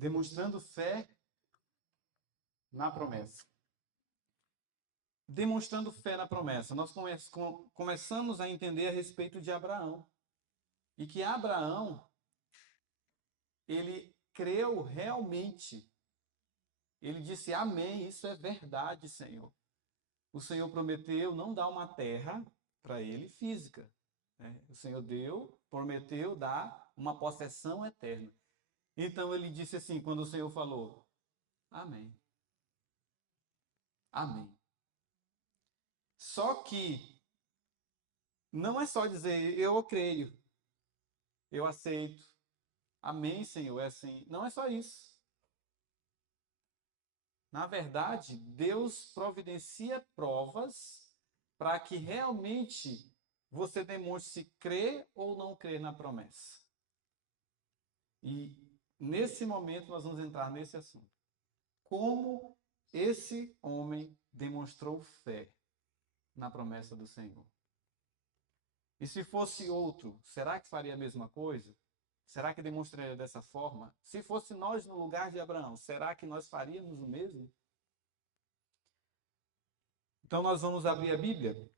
Demonstrando fé na promessa. Demonstrando fé na promessa. Nós começamos a entender a respeito de Abraão. E que Abraão, ele creu realmente. Ele disse, amém, isso é verdade, Senhor. O Senhor prometeu não dar uma terra para ele física. Né? O Senhor prometeu dar uma possessão eterna. Então ele disse assim, quando o Senhor falou, amém. Amém. Só que não é só dizer, eu creio, eu aceito. Amém, Senhor, é assim. Não é só isso. Na verdade, Deus providencia provas para que realmente você demonstre se crer ou não crer na promessa. E nesse momento nós vamos entrar nesse assunto. Como esse homem demonstrou fé na promessa do Senhor. E se fosse outro, será que faria a mesma coisa? Será que demonstraria dessa forma? Se fosse nós no lugar de Abraão, será que nós faríamos o mesmo? Então nós vamos abrir a Bíblia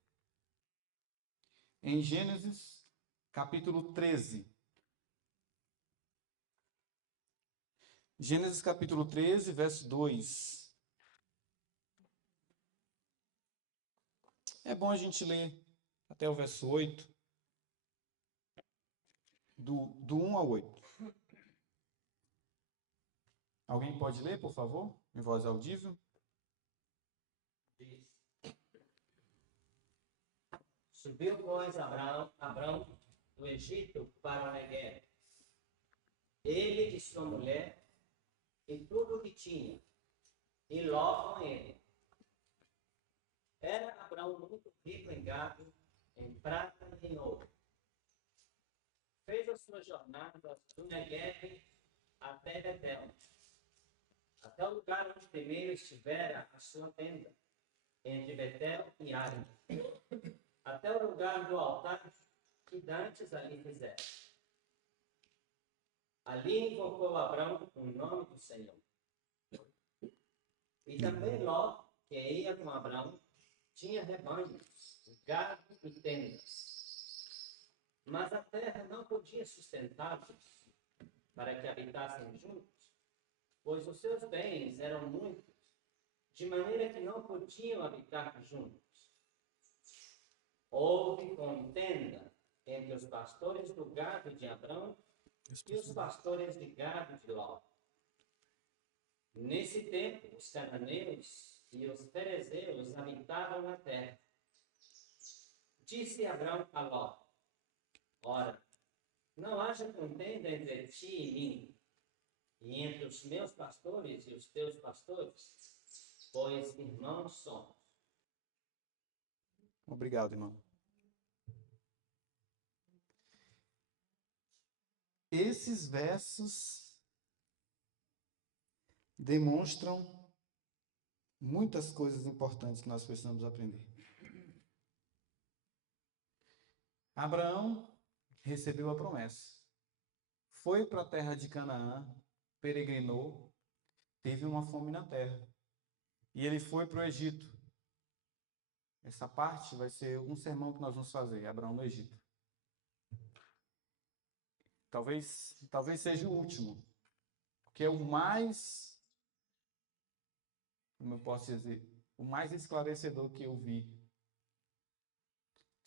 em Gênesis, capítulo 13. Gênesis, capítulo 13, verso 2. É bom a gente ler até o verso 8, do 1 ao 8. Alguém pode ler, por favor, em voz audível? Subiu, pois, Abrão do Egito para o Negueb, ele e sua mulher, e tudo o que tinha, e Ló com ele. Era Abrão muito rico em gado, em prata e em ouro. Fez a sua jornada do Negueb até Betel, até o lugar onde primeiro estivera a sua tenda, entre Betel e Ai, até o lugar do altar que dantes ali fizera. Ali invocou Abrão o nome do Senhor. E também Ló, que ia com Abrão, tinha rebanhos, gado e tendas. Mas a terra não podia sustentá-los para que habitassem juntos, pois os seus bens eram muitos, de maneira que não podiam habitar juntos. Houve contenda entre os pastores do gado de Abrão e os pastores de gado de Ló. Nesse tempo, os cananeus e os ferezeus habitavam na terra. Disse Abrão a Ló, ora, não haja contenda entre ti e mim, e entre os meus pastores e os teus pastores, pois irmãos somos. Obrigado, irmão. Esses versos demonstram muitas coisas importantes que nós precisamos aprender. Abraão recebeu a promessa. Foi para a terra de Canaã, peregrinou, teve uma fome na terra. E ele foi para o Egito. Essa parte vai ser um sermão que nós vamos fazer, Abraão no Egito. Talvez seja o último, que é o mais, como eu posso dizer, o mais esclarecedor que eu vi.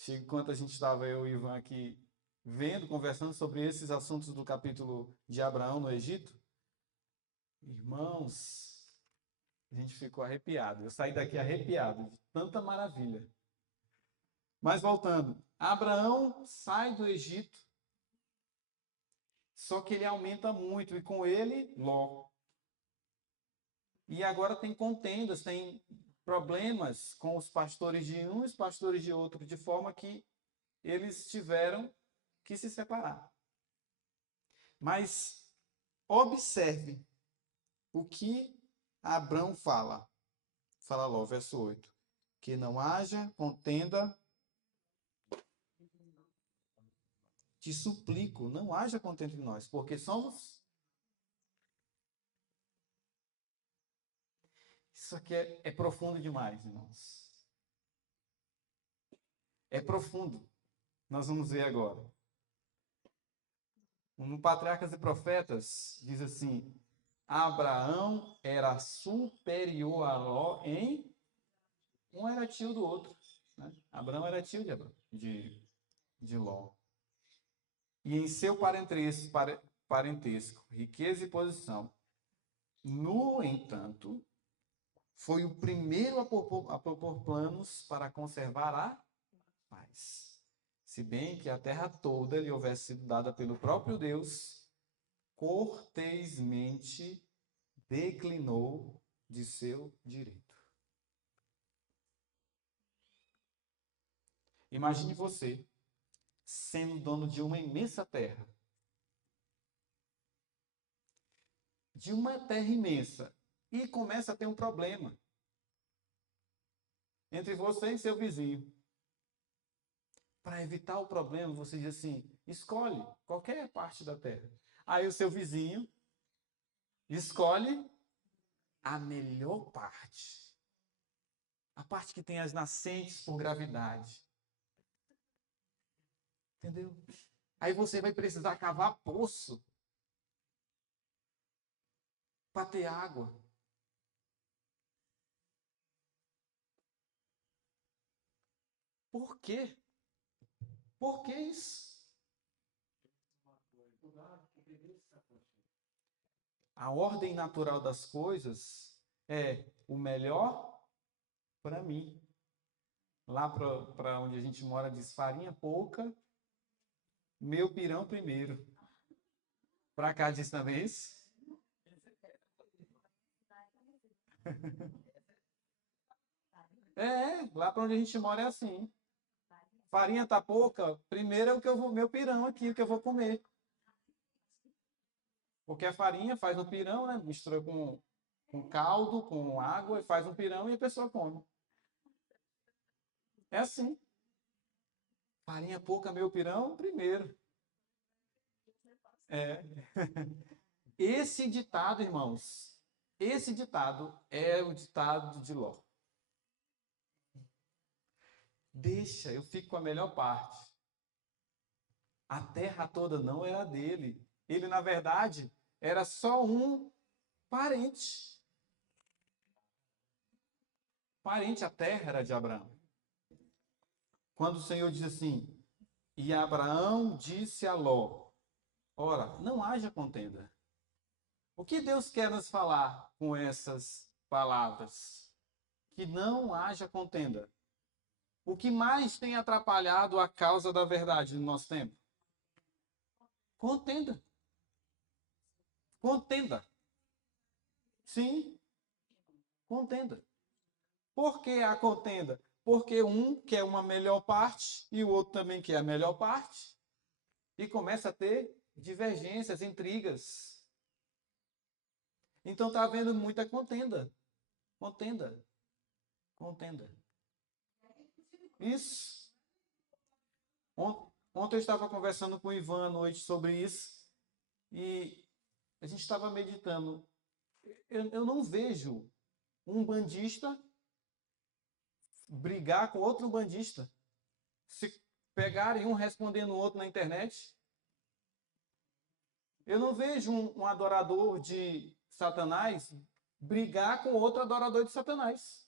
Enquanto a gente estava, eu e o Ivan aqui, conversando sobre esses assuntos do capítulo de Abraão no Egito, irmãos, a gente ficou arrepiado. Eu saí daqui arrepiado de tanta maravilha. Mas voltando, Abraão sai do Egito, só que ele aumenta muito, e com ele, Ló. E agora tem contendas, tem problemas com os pastores de um e os pastores de outro, de forma que eles tiveram que se separar. Mas observe o que Abrão fala. Fala Ló, verso 8. Que não haja contenda. Te suplico, não haja contenda em nós, porque somos Isso aqui é profundo demais, irmãos. É profundo. Nós vamos ver agora. No Patriarcas e Profetas, diz assim: Abraão era superior a Ló em... Um era tio do outro. Né? Abraão era tio de Ló. E em seu parentesco, riqueza e posição. No entanto, foi o primeiro a propor planos para conservar a paz. Se bem que a terra toda lhe houvesse sido dada pelo próprio Deus, cortesmente declinou de seu direito. Imagine você sendo dono de uma imensa terra. De uma terra imensa. E começa a ter um problema entre você e seu vizinho. Para evitar o problema, você diz assim: escolhe qualquer parte da terra. Aí o seu vizinho escolhe a melhor parte. A parte que tem as nascentes por gravidade. Entendeu? Aí você vai precisar cavar poço para ter água. Por quê? Por que isso? A ordem natural das coisas é o melhor para mim. Lá para onde a gente mora diz farinha pouca, meu pirão primeiro. Para cá diz também isso? Lá para onde a gente mora é assim. Farinha tá pouca, primeiro é o que eu vou, meu pirão aqui, o que eu vou comer. Porque a farinha faz no pirão, né? Mistura com caldo, com água, e faz um pirão e a pessoa come. É assim. Farinha pouca, meu pirão, primeiro. Esse ditado, irmãos, esse ditado é o ditado de Ló. Deixa, eu fico com a melhor parte. A terra toda não era dele. Ele, na verdade, era só um parente. Parente, a terra era de Abraão. Quando o Senhor diz assim: e Abraão disse a Ló: ora, não haja contenda. O que Deus quer nos falar com essas palavras? Que não haja contenda. O que mais tem atrapalhado a causa da verdade no nosso tempo? Contenda. Contenda. Sim, contenda. Por que a contenda? Porque um quer uma melhor parte e o outro também quer a melhor parte. E começa a ter divergências, intrigas. Então está havendo muita contenda. Contenda. Contenda. Isso. Ontem eu estava conversando com o Ivan à noite sobre isso. E a gente estava meditando. Eu não vejo um bandista brigar com outro bandista. Se pegarem um respondendo o outro na internet. Eu não vejo um adorador de Satanás brigar com outro adorador de Satanás.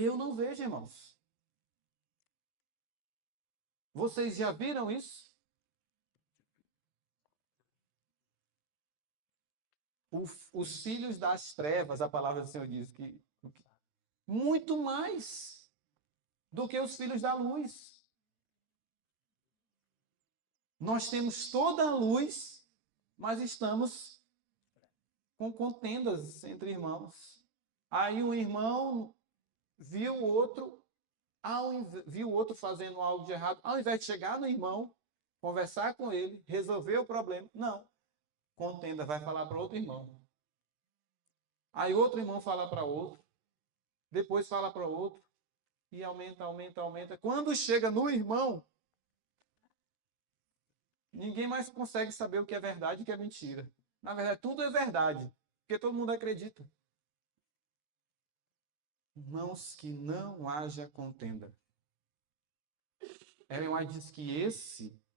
Eu não vejo, irmãos. Vocês já viram isso? Os filhos das trevas, a palavra do Senhor diz que muito mais do que os filhos da luz. Nós temos toda a luz, mas estamos com contendas entre irmãos. Aí um irmão viu o outro fazendo algo de errado, ao invés de chegar no irmão, conversar com ele, resolver o problema, não. Contenda, vai falar para outro irmão. Aí outro irmão fala para outro, depois fala para outro, e aumenta, aumenta, aumenta. Quando chega no irmão, ninguém mais consegue saber o que é verdade e o que é mentira. Na verdade, tudo é verdade, Porque todo mundo acredita. Irmãos, que não haja contenda. Ellen White diz que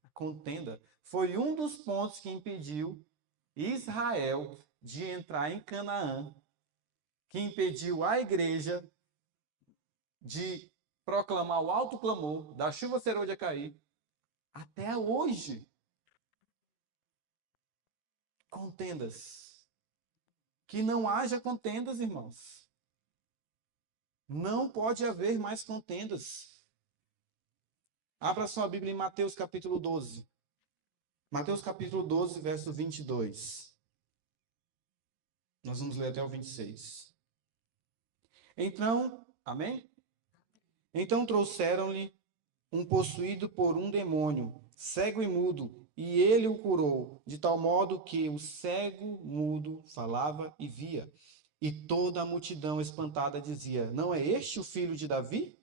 a contenda, foi um dos pontos que impediu Israel de entrar em Canaã, que impediu a igreja de proclamar o alto clamor, da chuva serôdia cair, até hoje. Contendas. Que não haja contendas, irmãos. Não pode haver mais contendas. Abra sua Bíblia em Mateus capítulo 12. Mateus capítulo 12, verso 22. Nós vamos ler até o 26. Então, amém? Então trouxeram-lhe um possuído por um demônio, cego e mudo, e ele o curou, de tal modo que o cego mudo falava e via. E toda a multidão espantada dizia: não é este o filho de Davi?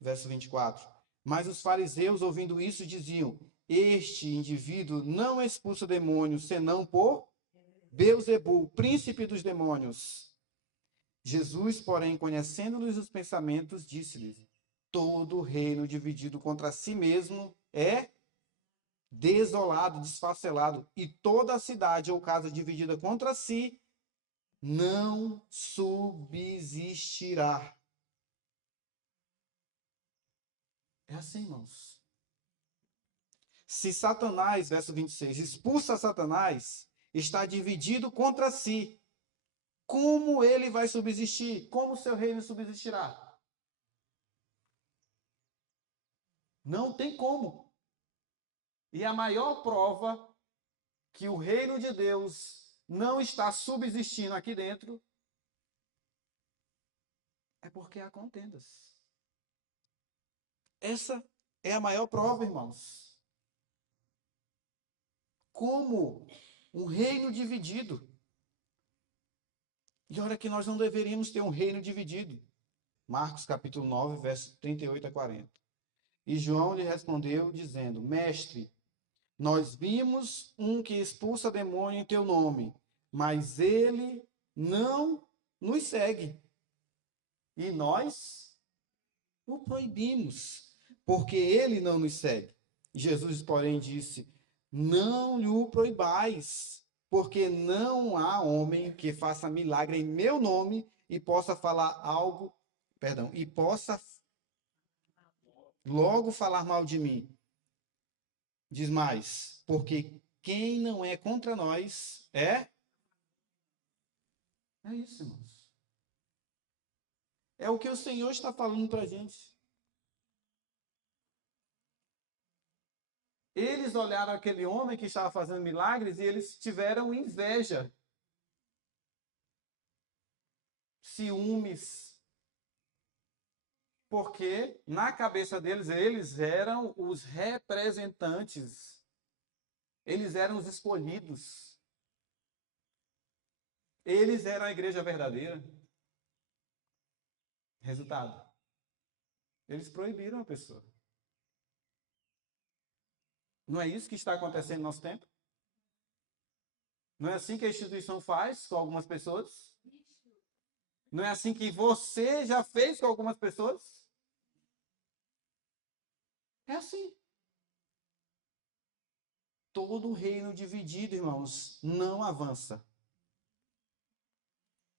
Verso 24. Mas os fariseus, ouvindo isso, diziam: este indivíduo não expulsa demônios, senão por Beelzebul, príncipe dos demônios. Jesus, porém, conhecendo-lhes os pensamentos, disse-lhes: todo reino dividido contra si mesmo é desolado, desfacelado, e toda a cidade ou casa dividida contra si não subsistirá. É assim, irmãos. Se Satanás, verso 26, expulsa Satanás, está dividido contra si. Como ele vai subsistir? Como o seu reino subsistirá? Não tem como. E a maior prova que o reino de Deus não está subsistindo aqui dentro é porque há contendas. Essa é a maior prova, irmãos. Como um reino dividido. E olha que nós não deveríamos ter um reino dividido. Marcos capítulo 9, verso 38 a 40. E João lhe respondeu, dizendo: mestre, nós vimos um que expulsa demônio em teu nome, mas ele não nos segue. E nós o proibimos, porque ele não nos segue. Jesus, porém, disse: não lhe proibais, porque não há homem que faça milagre em meu nome e possa falar algo, e possa logo falar mal de mim. Diz mais, porque quem não é contra nós é isso, irmãos. É o que o Senhor está falando para a gente. Eles olharam aquele homem que estava fazendo milagres e eles tiveram inveja, ciúmes, porque na cabeça deles, eles eram os representantes, eles eram os escolhidos, eles eram a igreja verdadeira. Resultado, eles proibiram a pessoa. Não é isso que está acontecendo no nosso tempo? Não é assim que a instituição faz com algumas pessoas? Não é assim que você já fez com algumas pessoas? É assim. Todo reino dividido, irmãos, não avança.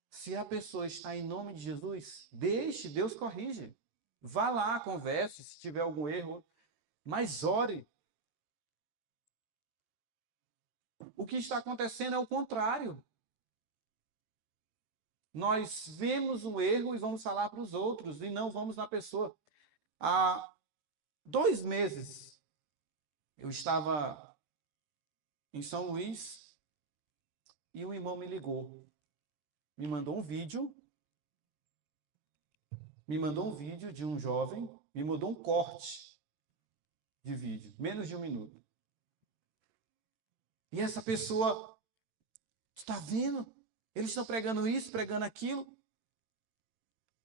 Se a pessoa está em nome de Jesus, deixe, Deus corrige. Vá lá, converse, se tiver algum erro, mas ore. O que está acontecendo é o contrário. Nós vemos o erro e vamos falar para os outros, e não vamos na pessoa. Há 2 meses, eu estava em São Luís e um irmão me ligou. Me mandou um vídeo de um jovem, me mandou um corte de vídeo, menos de 1 minuto. E essa pessoa, está vendo? Eles estão pregando isso, pregando aquilo.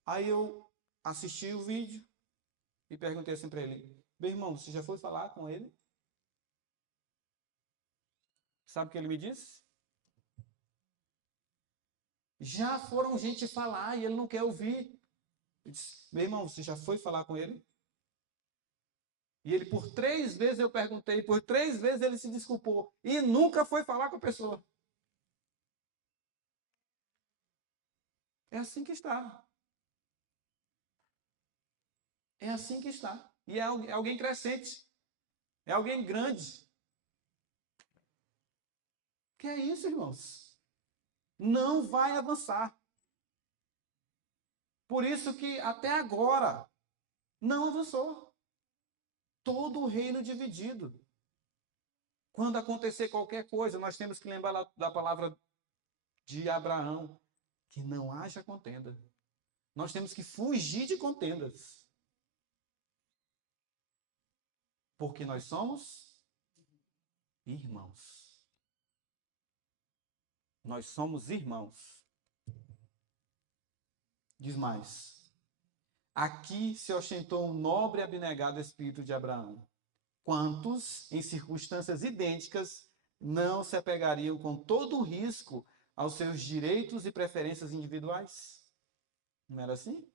Aí eu assisti o vídeo e perguntei assim para ele: meu irmão, você já foi falar com ele? Sabe o que ele me disse? Já foram gente falar e ele não quer ouvir. Eu disse, meu irmão, você já foi falar com ele? E ele, por 3 vezes eu perguntei, por 3 vezes ele se desculpou. E nunca foi falar com a pessoa. É assim que está. É assim que está. E é alguém crescente. É alguém grande. Que é isso, irmãos? Não vai avançar. Por isso que até agora não avançou. Todo o reino dividido. Quando acontecer qualquer coisa, nós temos que lembrar da palavra de Abraão, que não haja contenda. Nós temos que fugir de contendas. Porque nós somos irmãos. Nós somos irmãos. Diz mais. Aqui se ostentou um nobre e abnegado espírito de Abraão. Quantos, em circunstâncias idênticas, não se apegariam com todo o risco aos seus direitos e preferências individuais? Não era assim?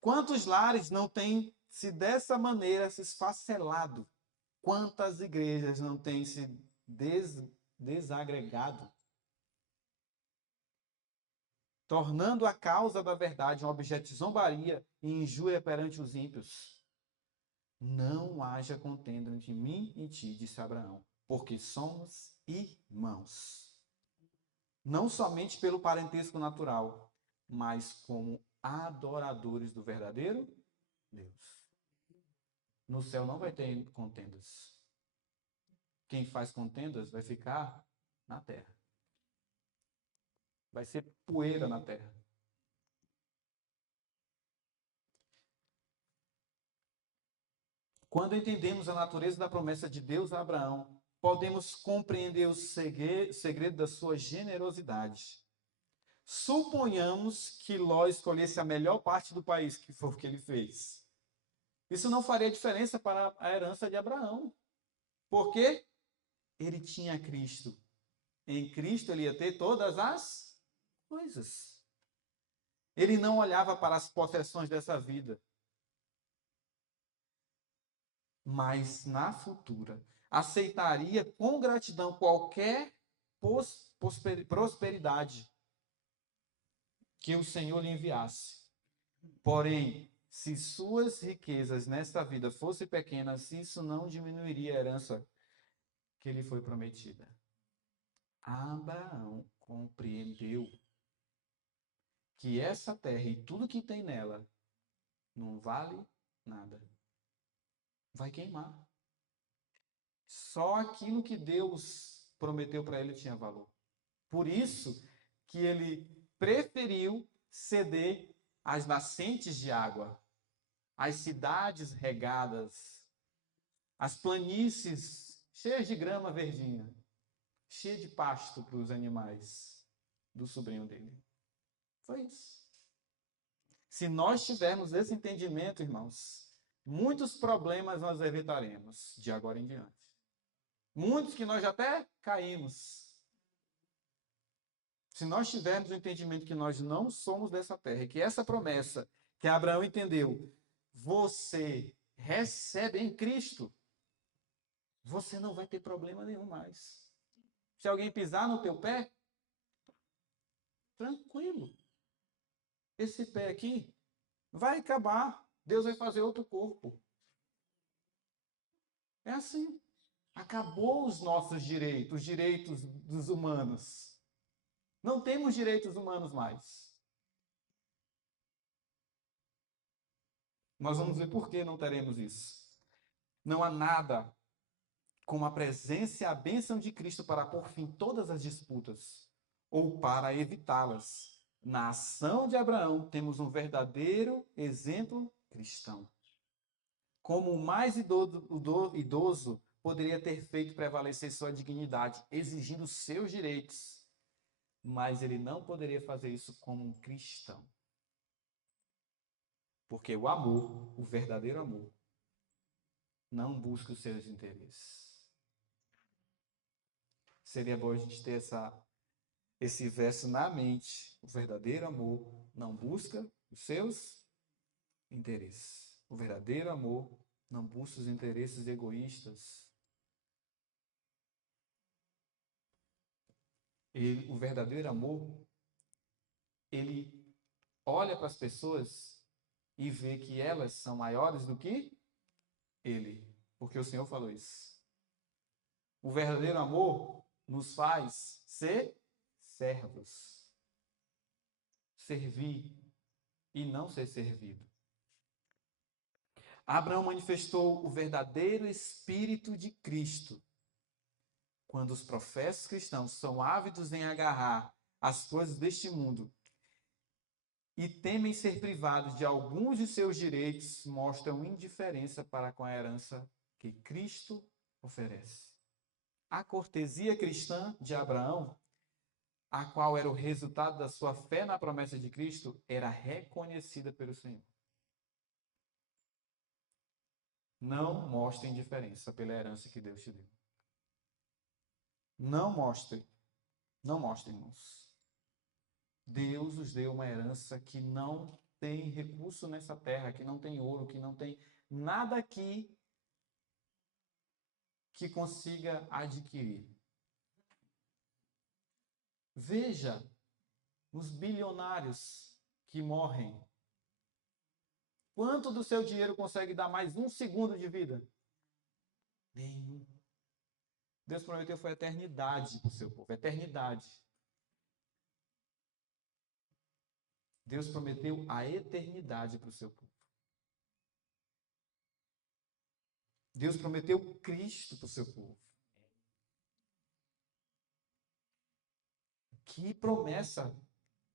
Quantos lares não têm se dessa maneira se esfacelado? Quantas igrejas não têm se desagregado? Tornando a causa da verdade um objeto de zombaria e injúria perante os ímpios. Não haja contenda entre mim e ti, disse Abraão, porque somos irmãos. Não somente pelo parentesco natural, mas como adoradores do verdadeiro Deus. No céu não vai ter contendas. Quem faz contendas vai ficar na terra. Vai ser poeira na terra. Quando entendemos a natureza da promessa de Deus a Abraão, podemos compreender o segredo da sua generosidade. Suponhamos que Ló escolhesse a melhor parte do país, que foi o que ele fez. Isso não faria diferença para a herança de Abraão. Porque ele tinha Cristo. Em Cristo ele ia ter todas as coisas. Ele não olhava para as possessões dessa vida, mas na futura aceitaria com gratidão qualquer prosperidade que o Senhor lhe enviasse. Porém, se suas riquezas nesta vida fossem pequenas, isso não diminuiria a herança que lhe foi prometida. Abraão compreendeu que essa terra e tudo que tem nela não vale nada. Vai queimar. Só aquilo que Deus prometeu para ele tinha valor. Por isso que ele preferiu ceder às nascentes de água, às cidades regadas, às planícies cheias de grama verdinha, cheia de pasto para os animais do sobrinho dele. Foi isso. Se nós tivermos esse entendimento, irmãos, muitos problemas nós evitaremos de agora em diante. Muitos que nós já até caímos. Se nós tivermos o entendimento que nós não somos dessa terra, e que essa promessa que Abraão entendeu, você recebe em Cristo, você não vai ter problema nenhum mais. Se alguém pisar no teu pé, tranquilo. Esse pé aqui vai acabar. Deus vai fazer outro corpo. É assim. Acabou os nossos direitos, os direitos dos humanos. Não temos direitos humanos mais. Nós vamos ver por que não teremos isso. Não há nada como a presença e a bênção de Cristo para pôr fim todas as disputas ou para evitá-las. Na ação de Abraão, temos um verdadeiro exemplo cristão. Como o mais idoso poderia ter feito prevalecer sua dignidade, exigindo seus direitos, mas ele não poderia fazer isso como um cristão. Porque o amor, o verdadeiro amor, não busca os seus interesses. Seria bom a gente ter esse verso na mente. O verdadeiro amor não busca os seus interesses. O verdadeiro amor não busca os interesses egoístas. O verdadeiro amor, ele olha para as pessoas e vê que elas são maiores do que ele, porque o Senhor falou isso. O verdadeiro amor nos faz ser servos, servir e não ser servido. Abraão manifestou o verdadeiro espírito de Cristo quando os professos cristãos são ávidos em agarrar as coisas deste mundo e temem ser privados de alguns de seus direitos, mostram indiferença para com a herança que Cristo oferece. A cortesia cristã de Abraão, a qual era o resultado da sua fé na promessa de Cristo, era reconhecida pelo Senhor. Não mostre indiferença pela herança que Deus te deu. Não mostre, irmãos. Deus nos deu uma herança que não tem recurso nessa terra, que não tem ouro, que não tem nada aqui que consiga adquirir. Veja os bilionários que morrem. Quanto do seu dinheiro consegue dar mais um segundo de vida? Nenhum. Deus prometeu foi eternidade para o seu povo, eternidade. Deus prometeu a eternidade para o seu povo. Deus prometeu Cristo para o seu povo. Que promessa!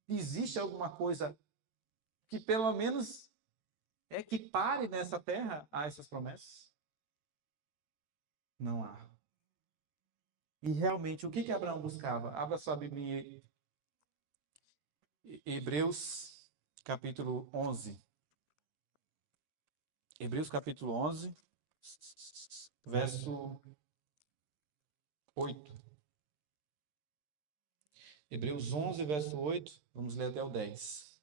Existe alguma coisa que pelo menos equipare nessa terra a essas promessas? Não há. E realmente, o que Abraão buscava? Abra sua Bíblia em Hebreus capítulo 11. Hebreus capítulo 11, verso 8. Hebreus 11, verso 8, vamos ler até o 10.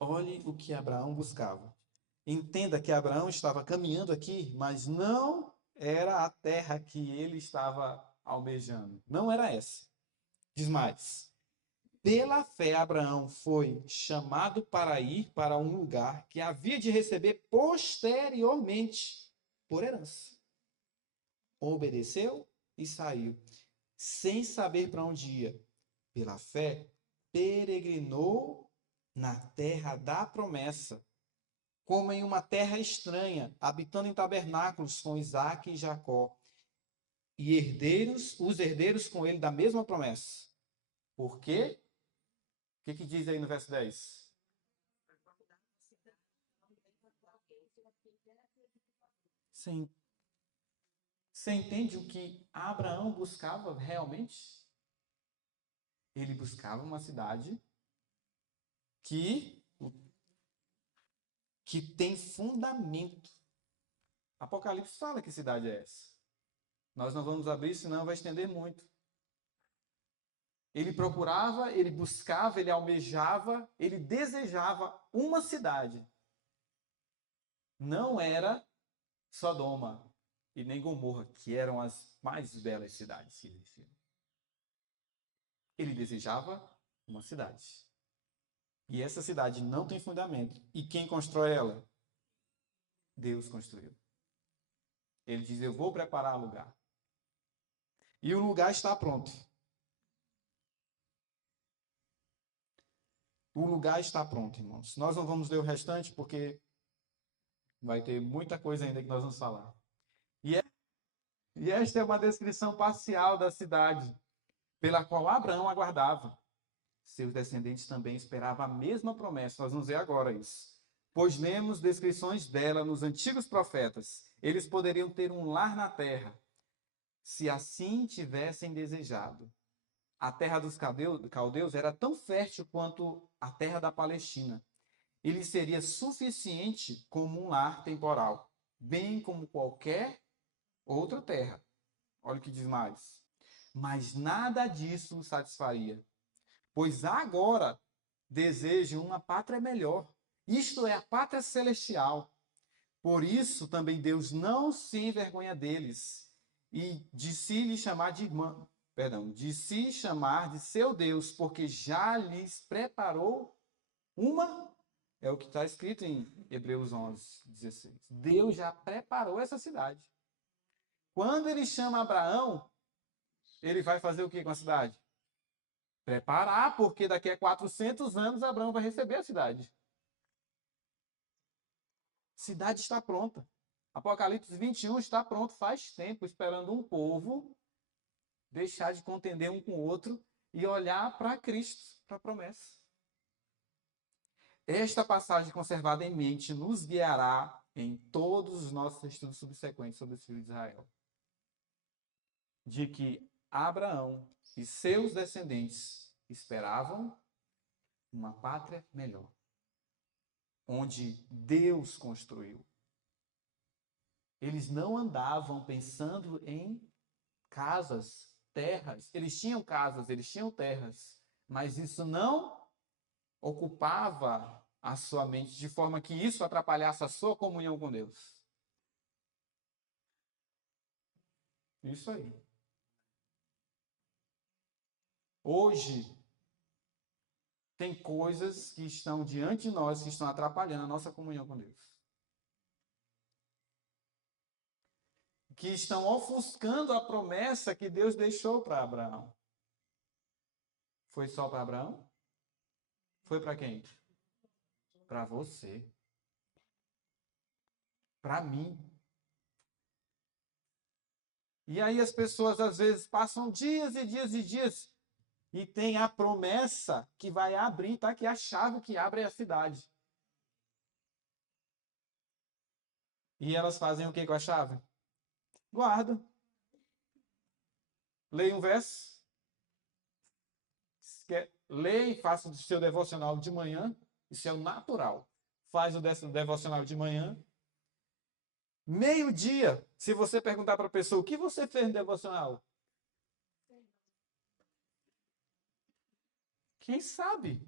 Olhe o que Abraão buscava. Entenda que Abraão estava caminhando aqui, mas não era a terra que ele estava almejando. Não era essa. Diz mais. Pela fé, Abraão foi chamado para ir para um lugar que havia de receber posteriormente por herança. Obedeceu e saiu, sem saber para onde ia. Pela fé, peregrinou na terra da promessa, como em uma terra estranha, habitando em tabernáculos com Isaque e Jacó, e os herdeiros com ele da mesma promessa. Por quê? O que diz aí no verso 10? Sim. Você entende o que Abraão buscava realmente? Ele buscava uma cidade que tem fundamento. Apocalipse fala que cidade é essa. Nós não vamos abrir, senão vai estender muito. Ele procurava, ele buscava, ele almejava, ele desejava uma cidade. Não era Sodoma e nem Gomorra, que eram as mais belas cidades que existiam. Ele desejava uma cidade. E essa cidade não tem fundamento. E quem constrói ela? Deus construiu. Ele diz, eu vou preparar o lugar. E o lugar está pronto. O lugar está pronto, irmãos. Nós não vamos ler o restante, porque vai ter muita coisa ainda que nós vamos falar. E esta é uma descrição parcial da cidade, pela qual Abraão aguardava. Seus descendentes também esperavam a mesma promessa. Nós vamos ver agora isso. Pois lemos descrições dela nos antigos profetas. Eles poderiam ter um lar na terra, se assim tivessem desejado. A terra dos caldeus era tão fértil quanto a terra da Palestina. Ele seria suficiente como um lar temporal, bem como qualquer outra terra. Olha o que diz mais. Mas nada disso o satisfaria, pois agora desejam uma pátria melhor, isto é, a pátria celestial. Por isso também Deus não se envergonha deles e de se lhe chamar de irmã, de se chamar de seu Deus, porque já lhes preparou uma, é o que está escrito em Hebreus 11:16. Deus já preparou essa cidade. Quando ele chama Abraão, ele vai fazer o que com a cidade? Preparar, porque daqui a 400 anos Abraão vai receber a cidade. A cidade está pronta. Apocalipse 21 está pronto faz tempo, esperando um povo deixar de contender um com o outro e olhar para Cristo, para a promessa. Esta passagem conservada em mente nos guiará em todos os nossos estudos subsequentes sobre os filhos de Israel. De que Abraão e seus descendentes esperavam uma pátria melhor, onde Deus construiu. Eles não andavam pensando em casas, terras. Eles tinham casas, eles tinham terras, mas isso não ocupava a sua mente de forma que isso atrapalhasse a sua comunhão com Deus. Isso aí. Hoje, tem coisas que estão diante de nós que estão atrapalhando a nossa comunhão com Deus. Que estão ofuscando a promessa que Deus deixou para Abraão. Foi só para Abraão? Foi para quem? Para você. Para mim. E aí as pessoas às vezes passam dias e dias e dias e tem a promessa que vai abrir, tá aqui a chave que abre a cidade. E elas fazem o que com a chave? Guardam. Leia um verso. Leia e faça o seu devocional de manhã. Isso é o natural. Faz o devocional de manhã. Meio-dia, se você perguntar para a pessoa, o que você fez no devocional? Quem sabe?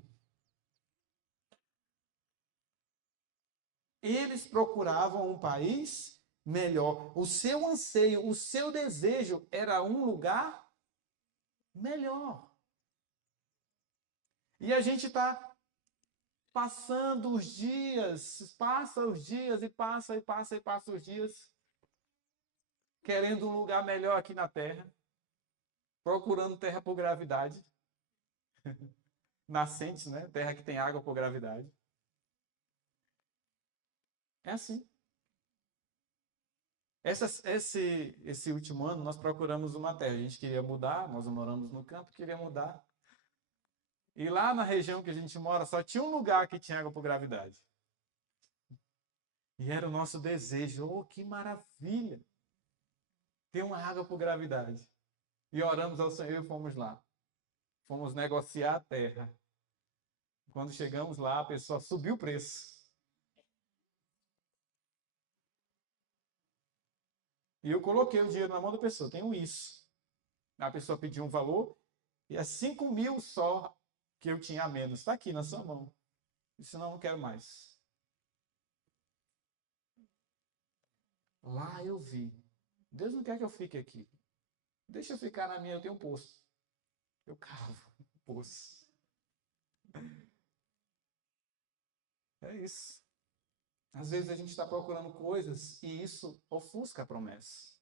Eles procuravam um país melhor. O seu anseio, o seu desejo era um lugar melhor. E a gente está passando os dias, passa os dias e passa e passa e passa os dias, querendo um lugar melhor aqui na Terra, procurando terra por gravidade. Nascente, né? Terra que tem água por gravidade. É assim. Esse último ano nós procuramos uma terra. A gente queria mudar, nós moramos no campo, queria mudar. E lá na região que a gente mora só tinha um lugar que tinha água por gravidade. E era o nosso desejo. Oh, que maravilha! Ter uma água por gravidade. E oramos ao Senhor e fomos lá. Fomos negociar a terra. Quando chegamos lá, a pessoa subiu o preço. E eu coloquei o dinheiro na mão da pessoa. Tenho isso. A pessoa pediu um valor e é 5.000 só que eu tinha a menos. Está aqui na sua mão. E senão não quero mais. Lá eu vi. Deus não quer que eu fique aqui. Deixa eu ficar na minha, eu tenho um poço. Eu cavo um poço. É isso. Às vezes a gente está procurando coisas e isso ofusca a promessa.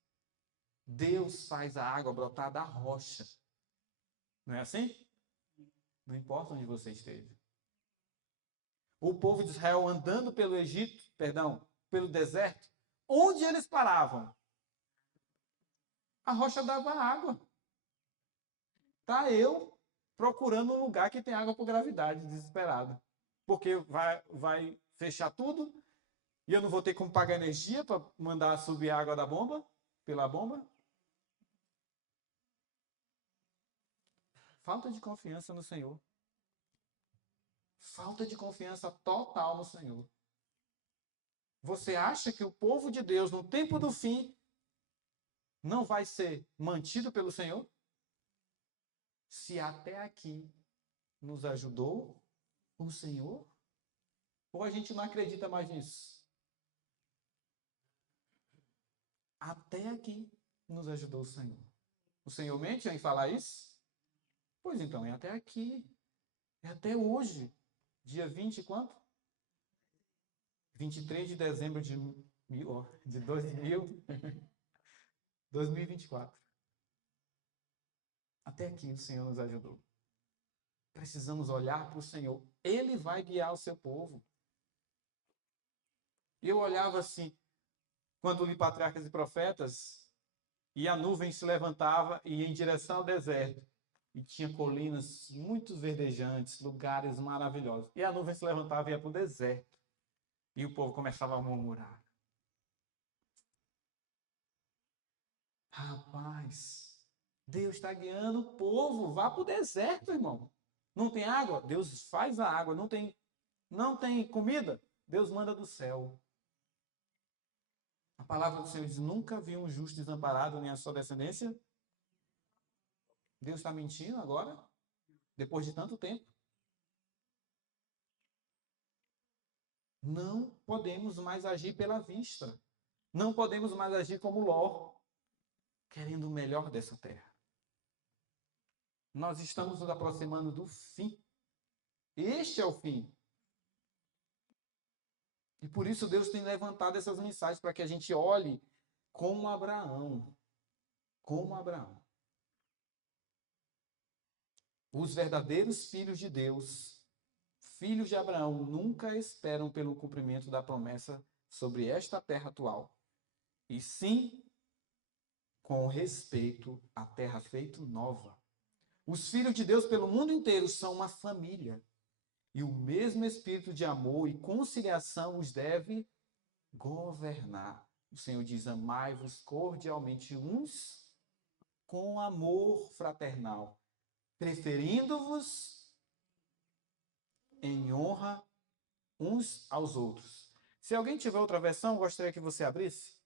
Deus faz a água brotar da rocha. Não é assim? Não importa onde você esteja. O povo de Israel andando pelo Egito, pelo deserto, onde eles paravam? A rocha dava água. Tá eu procurando um lugar que tem água por gravidade, desesperado. Porque vai fechar tudo e eu não vou ter como pagar energia para mandar subir a água da bomba, pela bomba. Falta de confiança no Senhor. Falta de confiança total no Senhor. Você acha que o povo de Deus, no tempo do fim, não vai ser mantido pelo Senhor? se até aqui nos ajudou o Senhor? Ou a gente não acredita mais nisso? Até aqui nos ajudou o Senhor. O Senhor mente em falar isso? Pois então, é até aqui. É até hoje. Dia 20 e quanto? 23 de dezembro de 2024. Até aqui o Senhor nos ajudou. Precisamos olhar para o Senhor. Ele vai guiar o seu povo. Eu olhava assim, quando li Patriarcas e Profetas, e a nuvem se levantava e ia em direção ao deserto. E tinha colinas muito verdejantes, lugares maravilhosos. E a nuvem se levantava e ia para o deserto. E o povo começava a murmurar. Rapaz, Deus está guiando o povo. Vá para o deserto, irmão. Não tem água? Deus faz a água. Não tem comida? Deus manda do céu. A palavra do Senhor diz, nunca vi um justo desamparado, nem a sua descendência. Deus está mentindo agora? Depois de tanto tempo? Não podemos mais agir pela vista. Não podemos mais agir como Ló, querendo o melhor dessa terra. Nós estamos nos aproximando do fim. Este é o fim. E por isso Deus tem levantado essas mensagens para que a gente olhe como Abraão. Como Abraão. Os verdadeiros filhos de Deus, filhos de Abraão, nunca esperam pelo cumprimento da promessa sobre esta terra atual. E sim, com respeito à terra feita nova. Os filhos de Deus pelo mundo inteiro são uma família. E o mesmo espírito de amor e conciliação os deve governar. O Senhor diz, amai-vos cordialmente uns com amor fraternal, preferindo-vos em honra uns aos outros. Se alguém tiver outra versão, gostaria que você abrisse.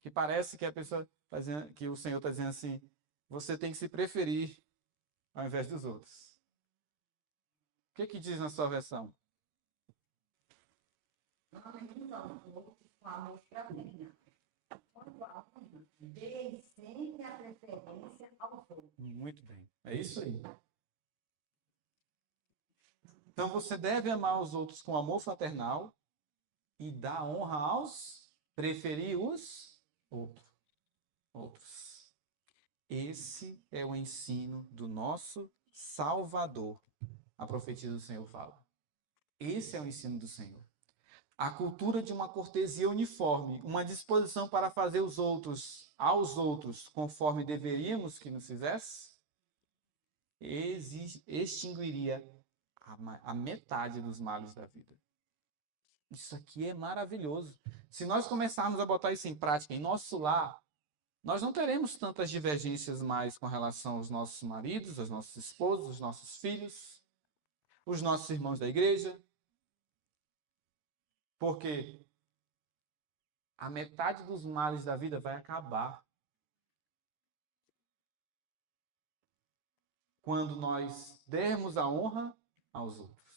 Que parece que a pessoa tá dizendo, que o Senhor está dizendo assim, você tem que se preferir ao invés dos outros. O que diz na sua versão? Dê sempre a preferência aos outros. Muito bem. É isso aí. Então você deve amar os outros com amor fraternal e dar honra aos, preferir os outros. Esse é o ensino do nosso Salvador. A profecia do Senhor fala. Esse é o ensino do Senhor. A cultura de uma cortesia uniforme, uma disposição para fazer os outros aos outros conforme deveríamos que nos fizesse, extinguiria a metade dos males da vida. Isso aqui é maravilhoso. Se nós começarmos a botar isso em prática em nosso lar, nós não teremos tantas divergências mais com relação aos nossos maridos, aos nossos esposos, aos nossos filhos, os nossos irmãos da igreja. Porque a metade dos males da vida vai acabar quando nós dermos a honra aos outros,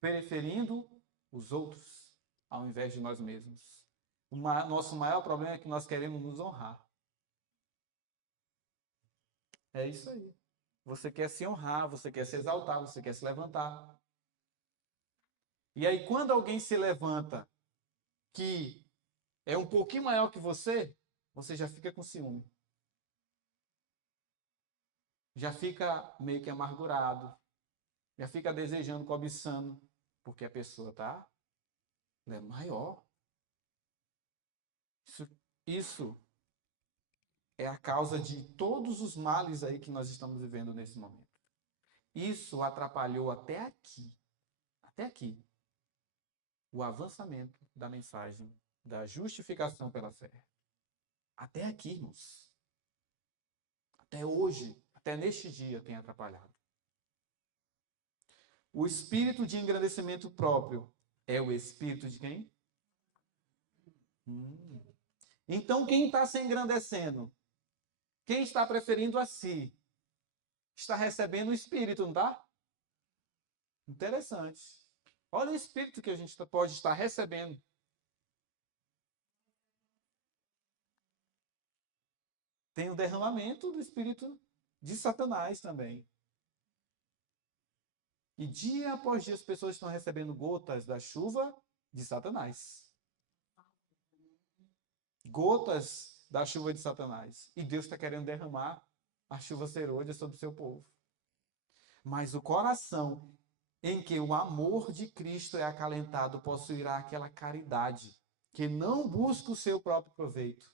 preferindo os outros ao invés de nós mesmos. Nosso maior problema é que nós queremos nos honrar. É isso aí. Você quer se honrar, você quer se exaltar, você quer se levantar. E aí, quando alguém se levanta que é um pouquinho maior que você já fica com ciúme. Já fica meio que amargurado. Já fica desejando, cobiçando, porque a pessoa está maior. Isso é a causa de todos os males aí que nós estamos vivendo nesse momento. Isso atrapalhou até aqui, o avançamento da mensagem da justificação pela fé. Até aqui, irmãos. Até hoje, até neste dia tem atrapalhado. O espírito de engrandecimento próprio é o espírito de quem? Então, quem está se engrandecendo? Quem está preferindo a si? está recebendo o Espírito, não está? Interessante. Olha o Espírito que a gente pode estar recebendo. Tem o derramamento do Espírito de Satanás também. E dia após dia as pessoas estão recebendo gotas da chuva de Satanás. Gotas da chuva de Satanás. E Deus está querendo derramar a chuva serôdia sobre o seu povo. Mas o coração em que o amor de Cristo é acalentado possuirá aquela caridade que não busca o seu próprio proveito.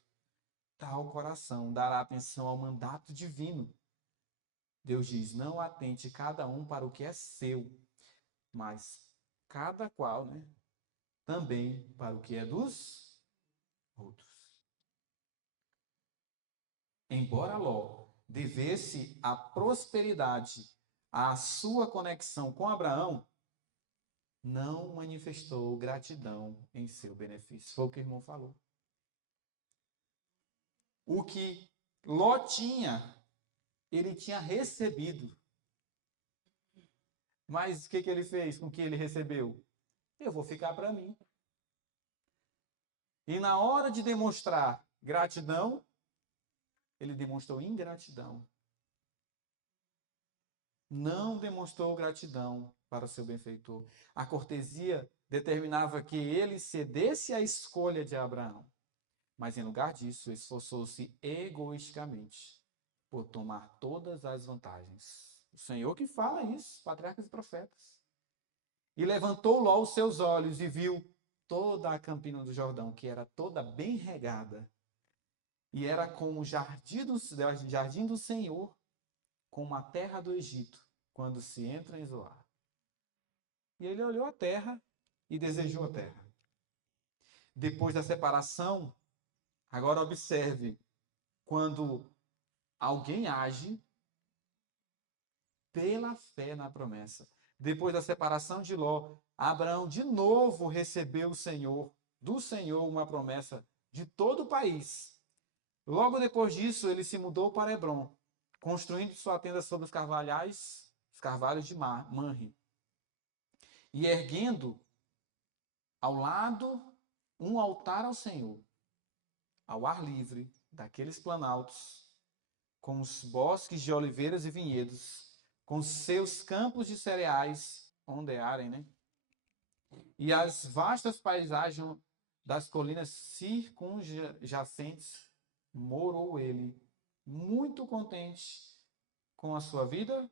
Tal coração dará atenção ao mandato divino. Deus diz, não atente cada um para o que é seu, mas cada qual, né, também para o que é dos outros. Embora Ló devesse a prosperidade à sua conexão com Abraão, não manifestou gratidão em seu benefício. Foi o que o irmão falou. O que Ló tinha, ele tinha recebido. Mas o que ele fez com o que ele recebeu? Eu vou ficar para mim. E na hora de demonstrar gratidão, ele demonstrou ingratidão. Não demonstrou gratidão para o seu benfeitor. A cortesia determinava que ele cedesse à escolha de Abraão. Mas em lugar disso, esforçou-se egoisticamente por tomar todas as vantagens. O Senhor que fala isso, patriarcas e profetas. E levantou Ló os seus olhos e viu toda a campina do Jordão, que era toda bem regada. E era como o jardim do Senhor, como a terra do Egito, quando se entra em Zoar. E ele olhou a terra e desejou a terra. Depois da separação, agora observe, quando alguém age pela fé na promessa. Depois da separação de Ló, Abraão de novo recebeu do Senhor uma promessa de todo o país. Logo depois disso, ele se mudou para Hebrom, construindo sua tenda sobre os carvalhos de Manre, e erguendo ao lado um altar ao Senhor, ao ar livre, daqueles planaltos, com os bosques de oliveiras e vinhedos, com seus campos de cereais ondearem, né? E as vastas paisagens das colinas circunjacentes, morou ele, muito contente com a sua vida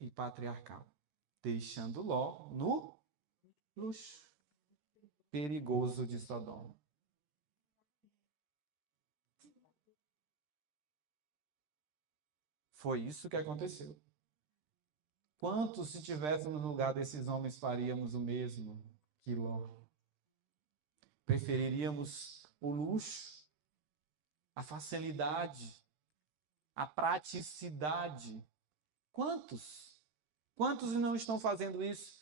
e patriarcal, deixando Ló no luxo perigoso de Sodoma. Foi isso que aconteceu. Quantos, se tivéssemos no lugar desses homens, faríamos o mesmo que Ló? Preferiríamos o luxo, a facilidade, a praticidade. Quantos? Quantos não estão fazendo isso?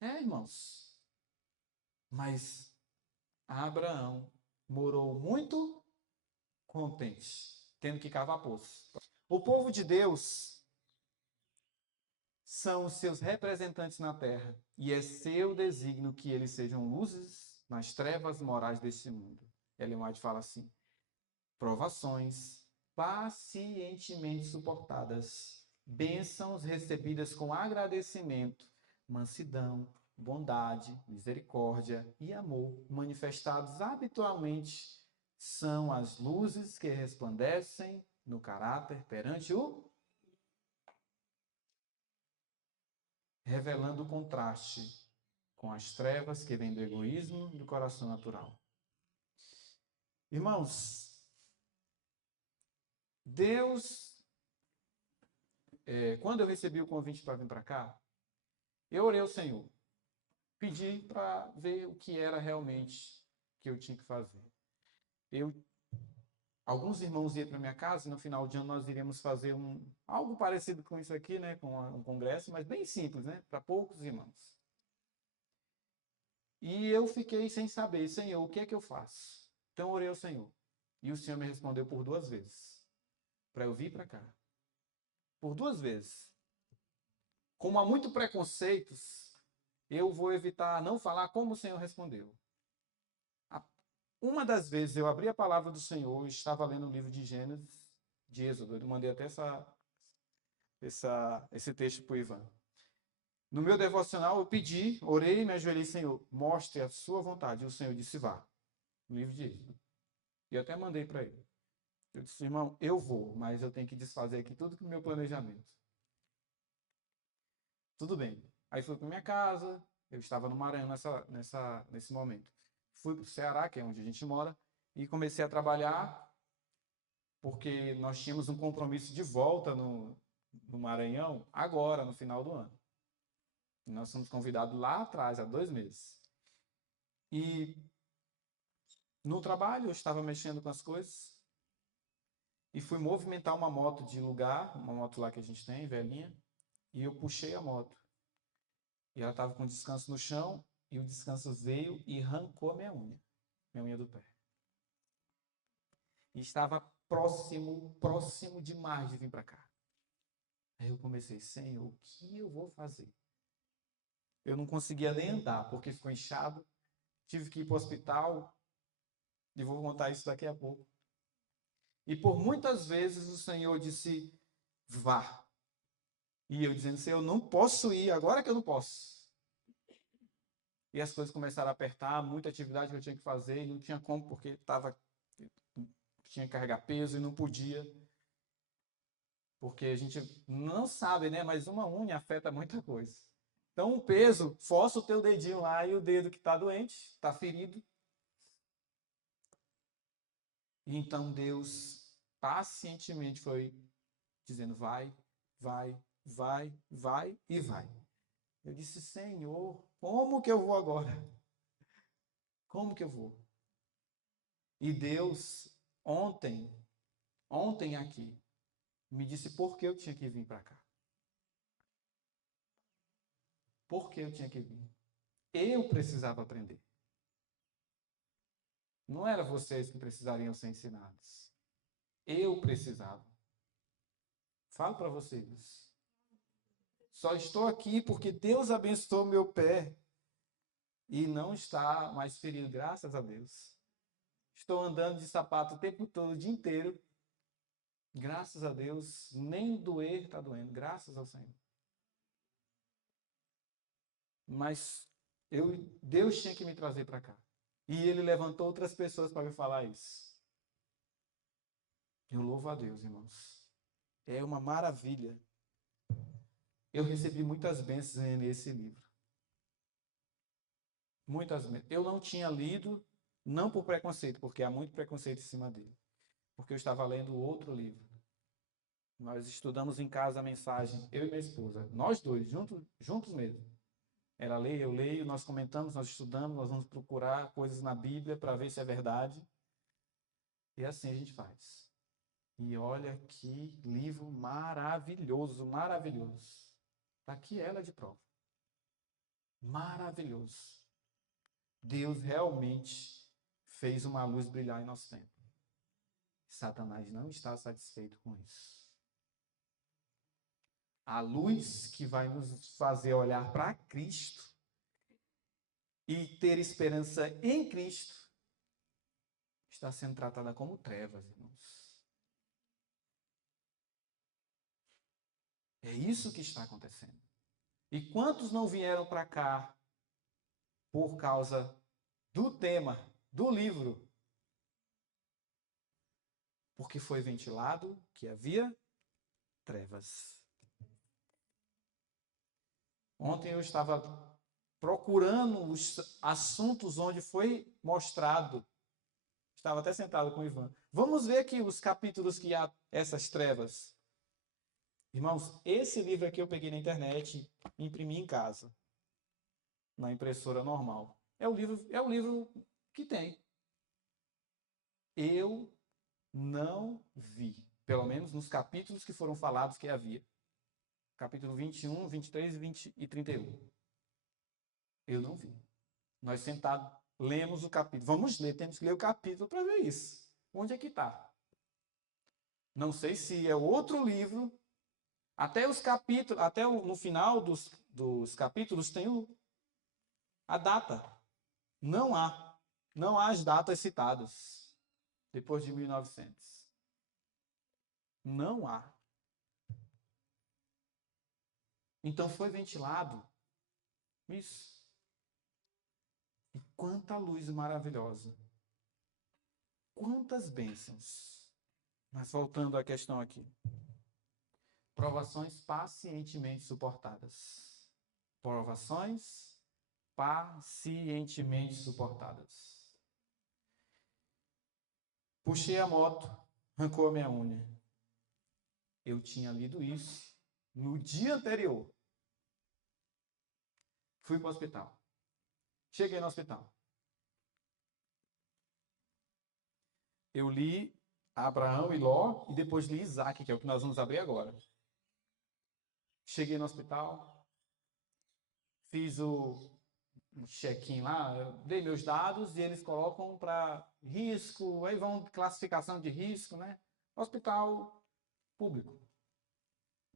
Irmãos. Mas Abraão morou muito contente, tendo que cavar poço. O povo de Deus são os seus representantes na terra, e é seu desígnio que eles sejam luzes nas trevas morais deste mundo. Ellen White fala assim: provações pacientemente suportadas, bênçãos recebidas com agradecimento, mansidão, bondade, misericórdia e amor manifestados habitualmente são as luzes que resplandecem no caráter perante o revelando o contraste com as trevas que vêm do egoísmo e do coração natural. Irmãos, Deus, quando eu recebi o convite para vir para cá, eu orei ao Senhor, pedi para ver o que era realmente que eu tinha que fazer. Alguns irmãos iam para minha casa e no final de ano nós iríamos fazer algo parecido com isso aqui, né, com um congresso, mas bem simples, né, para poucos irmãos. E eu fiquei sem saber, Senhor, o que é que eu faço? Então eu orei ao Senhor. E o Senhor me respondeu por 2 vezes, para eu vir para cá. por 2 vezes. Como há muito preconceitos, eu vou evitar não falar como o Senhor respondeu. Uma das vezes eu abri a palavra do Senhor, estava lendo o livro de Gênesis, de Êxodo. Eu mandei até esse texto para o Ivan. No meu devocional, eu pedi, orei e me ajoelhei, Senhor, mostre a sua vontade. E o Senhor disse, vá. No livro de Êxodo. E eu até mandei para ele. Eu disse, irmão, eu vou, mas eu tenho que desfazer aqui tudo com o meu planejamento. Tudo bem. Aí fui para minha casa, eu estava no Maranhão nesse momento. Fui para o Ceará, que é onde a gente mora, e comecei a trabalhar, porque nós tínhamos um compromisso de volta no Maranhão, agora, no final do ano. E nós fomos convidados lá atrás, há 2 meses. E no trabalho, eu estava mexendo com as coisas, e fui movimentar uma moto de lugar, uma moto lá que a gente tem, velhinha, e eu puxei a moto. E ela estava com descanso no chão, e o descanso veio e arrancou a minha unha do pé. E estava próximo demais de vir para cá. Aí eu comecei, Senhor, o que eu vou fazer? Eu não conseguia nem andar, porque ficou inchado. Tive que ir para o hospital, e vou contar isso daqui a pouco. E por muitas vezes o Senhor disse, vá. E eu dizendo, Senhor, eu não posso ir, agora que eu não posso. E as coisas começaram a apertar, muita atividade que eu tinha que fazer, e não tinha como, porque tinha que carregar peso e não podia. Porque a gente não sabe, né? Mas uma unha afeta muita coisa. Então, um peso, força o teu dedinho lá e o dedo que está doente, está ferido. E então Deus pacientemente foi dizendo, vai, vai, vai, vai e vai. Eu disse, Senhor, como que eu vou agora? Como que eu vou? E Deus, ontem aqui, me disse por que eu tinha que vir para cá. Por que eu tinha que vir? Eu precisava aprender. Não era vocês que precisariam ser ensinados. Eu precisava. Falo para vocês. Só estou aqui porque Deus abençoou meu pé e não está mais ferido, graças a Deus. Estou andando de sapato o tempo todo, o dia inteiro. Graças a Deus, nem doer está doendo, graças ao Senhor. Mas Deus tinha que me trazer para cá. E Ele levantou outras pessoas para me falar isso. Eu louvo a Deus, irmãos. É uma maravilha. Eu recebi muitas bênçãos nesse livro. Muitas bênçãos. Eu não tinha lido, não por preconceito, porque há muito preconceito em cima dele. Porque eu estava lendo outro livro. Nós estudamos em casa a mensagem, eu e minha esposa. Nós dois, juntos mesmo. Ela lê, eu leio, nós comentamos, nós estudamos, nós vamos procurar coisas na Bíblia para ver se é verdade. E assim a gente faz. E olha que livro maravilhoso, maravilhoso. Está aqui ela de prova. Maravilhoso. Deus realmente fez uma luz brilhar em nosso tempo. Satanás não está satisfeito com isso. A luz que vai nos fazer olhar para Cristo e ter esperança em Cristo está sendo tratada como trevas, irmãos. É isso que está acontecendo. E quantos não vieram para cá por causa do tema, do livro? Porque foi ventilado que havia trevas. Ontem eu estava procurando os assuntos onde foi mostrado. Estava até sentado com o Ivan. Vamos ver aqui os capítulos que há essas trevas. Irmãos, esse livro aqui eu peguei na internet e imprimi em casa, na impressora normal. É o livro que tem. Eu não vi, pelo menos nos capítulos que foram falados que havia. Capítulo 21, 23, 20 e 31. Eu não vi. Nós sentados, lemos o capítulo. Vamos ler, temos que ler o capítulo para ver isso. Onde é que está? Não sei se é outro livro Até os capítulos, no final dos capítulos tem a data. Não há as datas citadas depois de 1900. Não há. Então foi ventilado isso. E quanta luz maravilhosa. Quantas bênçãos. Mas voltando à questão aqui. Provações pacientemente suportadas. Provações pacientemente suportadas. Puxei a moto, arrancou a minha unha. Eu tinha lido isso no dia anterior. Fui para o hospital. Cheguei no hospital. Eu li Abraão e Ló e depois li Isaac, que é o que nós vamos abrir agora. Cheguei no hospital, fiz o check-in lá, eu dei meus dados e eles colocam para risco, aí vão classificação de risco, né? Hospital público.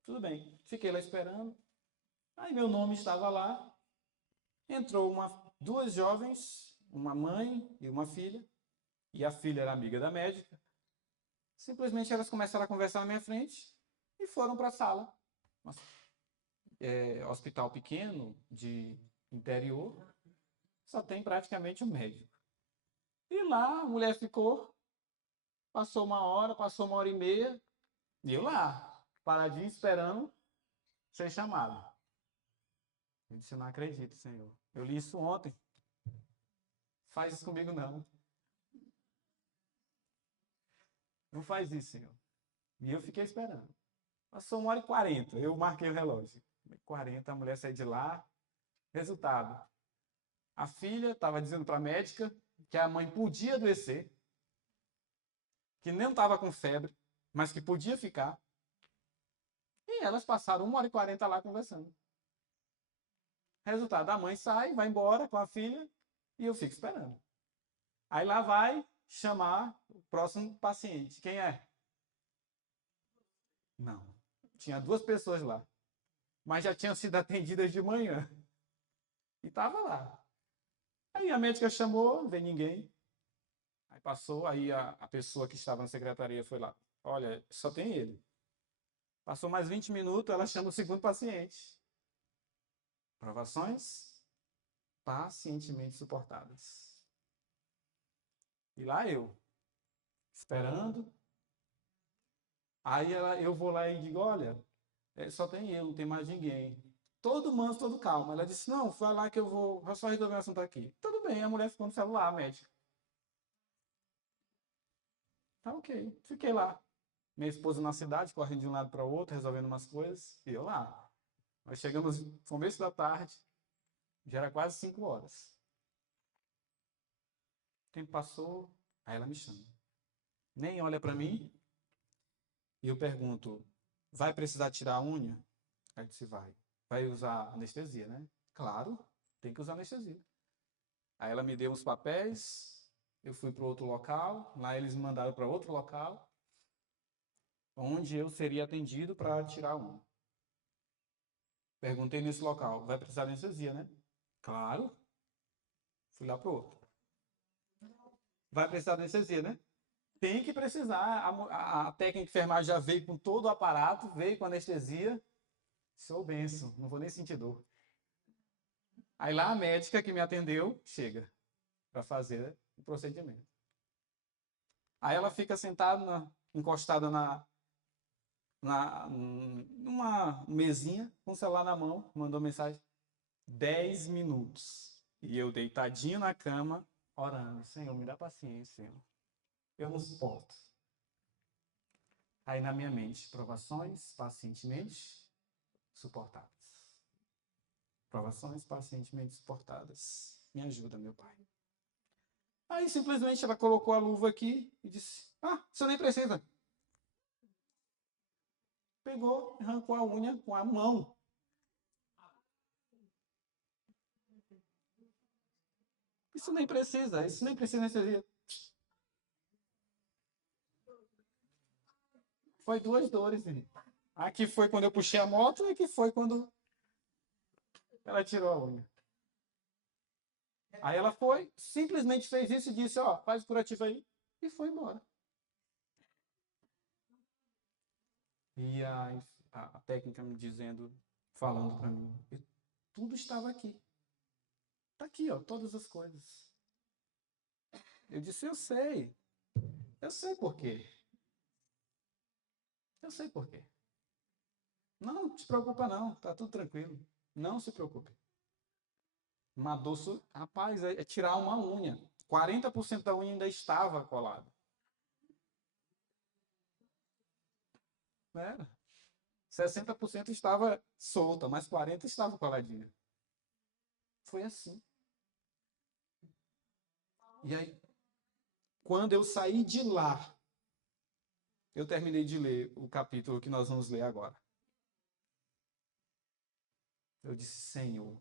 Tudo bem, fiquei lá esperando. Aí meu nome estava lá. Entrou duas jovens, uma mãe e uma filha, e a filha era amiga da médica. Simplesmente elas começaram a conversar na minha frente e foram para a sala. Hospital pequeno, de interior, só tem praticamente um médico. E lá a mulher ficou, passou uma hora e meia, e eu lá, paradinho, esperando ser chamado. Eu disse, eu não acredito, Senhor. Eu li isso ontem. Faz isso comigo, não. Não faz isso, Senhor. E eu fiquei esperando. Passou 1h40, eu marquei o relógio. 1h40, a mulher saiu de lá. Resultado. A filha estava dizendo para a médica que a mãe podia adoecer, que não estava com febre, mas que podia ficar. E elas passaram 1h40 lá conversando. Resultado, a mãe sai, vai embora com a filha e eu fico esperando. Aí lá vai chamar o próximo paciente. Quem é? Não. Tinha 2 pessoas lá. Mas já tinham sido atendidas de manhã. E estava lá. Aí a médica chamou, não veio ninguém. Aí passou, aí a pessoa que estava na secretaria foi lá. Olha, só tem ele. Passou mais 20 minutos, ela chama o segundo paciente. Provações pacientemente suportadas. E lá eu, esperando. Aí eu vou lá e digo, olha, só tem eu, não tem mais ninguém. Todo manso, todo calmo. Ela disse, não, vai lá que eu vou só resolver o assunto aqui. Tudo bem, a mulher ficou no celular, a médica. Tá ok, fiquei lá. Minha esposa na cidade, correndo de um lado para o outro, resolvendo umas coisas, e eu lá. Nós chegamos no começo da tarde, já era quase 5 horas. O tempo passou, aí ela me chama. Nem olha para mim, e eu pergunto, vai precisar tirar a unha? Aí disse, vai. Vai usar anestesia, né? Claro, tem que usar anestesia. Aí ela me deu uns papéis, eu fui para outro local, lá eles me mandaram para outro local, onde eu seria atendido para tirar a unha. Perguntei nesse local, vai precisar de anestesia, né? Claro. Fui lá para o outro. Vai precisar de anestesia, né? Tem que precisar. A técnica de enfermagem já veio com todo o aparato, veio com anestesia. Sou benção, não vou nem sentir dor. Aí lá a médica que me atendeu chega para fazer o procedimento. Aí ela fica sentada, encostada numa mesinha, com o celular na mão, mandou mensagem. 10 minutos. E eu deitadinho na cama, orando. Senhor, me dá paciência, Senhor. Eu não suporto. Aí na minha mente, provações pacientemente suportadas. Provações pacientemente suportadas. Me ajuda, meu Pai. Aí simplesmente ela colocou a luva aqui e disse, você nem precisa. Pegou, arrancou a unha com a mão. Isso nem precisa anestesia. Foi 2 dores, gente. Aqui foi quando eu puxei a moto, e aqui foi quando ela tirou a unha. Aí ela foi, simplesmente fez isso e disse, ó, faz o curativo aí, e foi embora. E a técnica me dizendo, falando para mim, tudo estava aqui. Está aqui, ó, todas as coisas. Eu disse, eu sei por quê. Eu sei por quê. Não se preocupa não, tá tudo tranquilo. Não se preocupe. Uma dor, rapaz, é tirar uma unha. 40% da unha ainda estava colada. Não era? 60% estava solta, mas 40% estava coladinha. Foi assim. E aí, quando eu saí de lá, eu terminei de ler o capítulo que nós vamos ler agora. Eu disse, Senhor,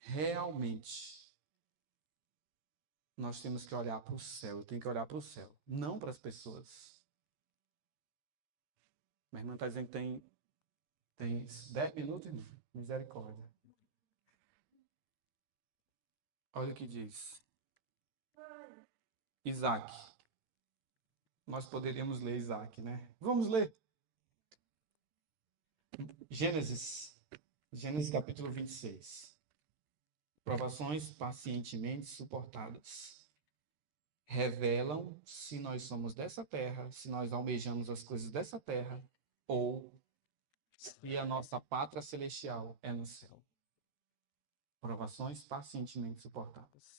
realmente, nós temos que olhar para o céu. Eu tenho que olhar para o céu, não para as pessoas. Minha irmã está dizendo que tem 10 minutos, irmão. Misericórdia. Olha o que diz. Isaac. Nós poderíamos ler Isaac, né? Vamos ler. Gênesis capítulo 26. Provações pacientemente suportadas revelam se nós somos dessa terra, se nós almejamos as coisas dessa terra, ou se a nossa pátria celestial é no céu. Provações pacientemente suportadas.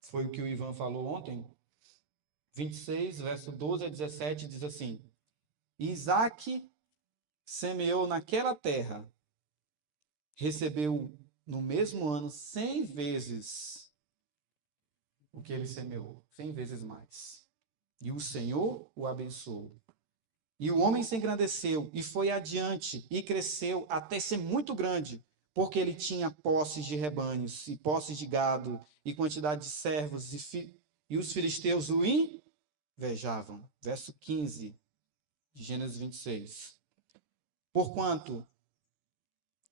Foi o que o Ivan falou ontem. 26, verso 12 a 17, diz assim: Isaac semeou naquela terra, recebeu no mesmo ano 100 vezes o que ele semeou, 100 vezes mais. E o Senhor o abençoou. E o homem se engrandeceu e foi adiante e cresceu até ser muito grande, porque ele tinha posses de rebanhos e posses de gado e quantidade de servos e os filisteus o invejavam. Verso 15 de Gênesis 26. Porquanto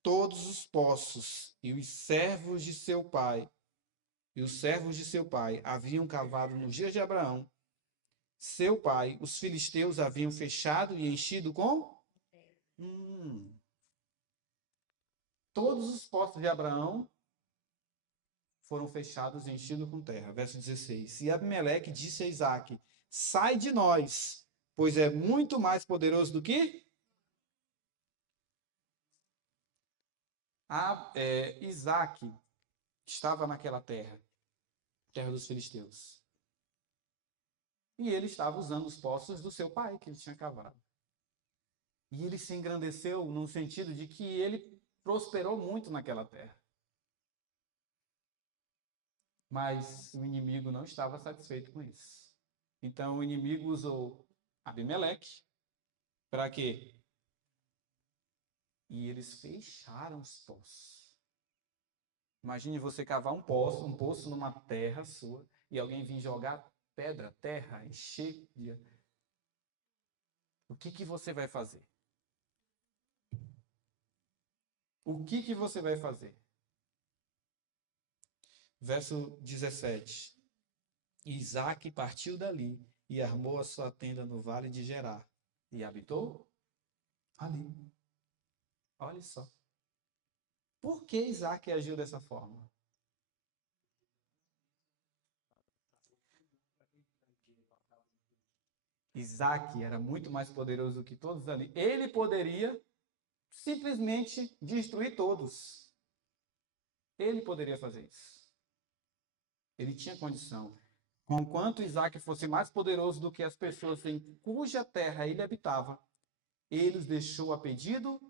todos os poços e os servos de seu pai haviam cavado nos dias de Abraão, seu pai, os filisteus haviam fechado e enchido com todos os poços de Abraão foram fechados e enchidos com terra. Verso 16. E Abimeleque disse a Isaac: sai de nós, pois é muito mais poderoso do que Isaac estava naquela terra dos filisteus. E ele estava usando os poços do seu pai, que ele tinha cavado. E ele se engrandeceu no sentido de que ele prosperou muito naquela terra. Mas o inimigo não estava satisfeito com isso. Então o inimigo usou Abimeleque para quê? E eles fecharam os poços. Imagine você cavar um poço numa terra sua, e alguém vir jogar pedra, terra, encher. O que você vai fazer? O que você vai fazer? Verso 17. Isaac partiu dali e armou a sua tenda no vale de Gerar e habitou ali. Olha só. Por que Isaac agiu dessa forma? Isaac era muito mais poderoso do que todos ali. Ele poderia simplesmente destruir todos. Ele poderia fazer isso. Ele tinha condição. Conquanto Isaac fosse mais poderoso do que as pessoas em cuja terra ele habitava, ele os deixou a pedido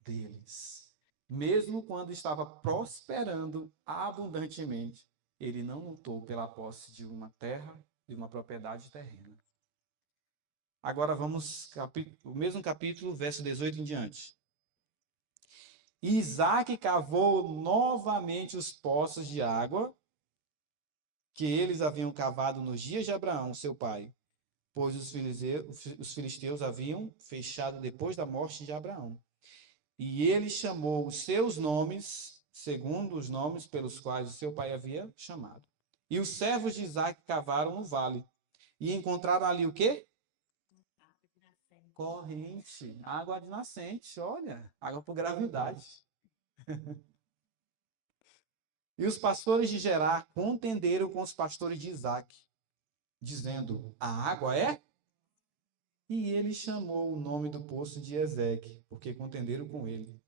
deles. Mesmo quando estava prosperando abundantemente, ele não lutou pela posse de uma terra, de uma propriedade terrena. Agora vamos, o mesmo capítulo, verso 18 em diante. Isaac cavou novamente os poços de água que eles haviam cavado nos dias de Abraão, seu pai, pois os filisteus haviam fechado depois da morte de Abraão. E ele chamou os seus nomes, segundo os nomes pelos quais o seu pai havia chamado. E os servos de Isaque cavaram no vale. E encontraram ali o quê? Corrente, água de nascente, olha, água por gravidade. E os pastores de Gerar contenderam com os pastores de Isaque, dizendo: a água é? E ele chamou o nome do poço de Ezeque, porque contenderam com ele.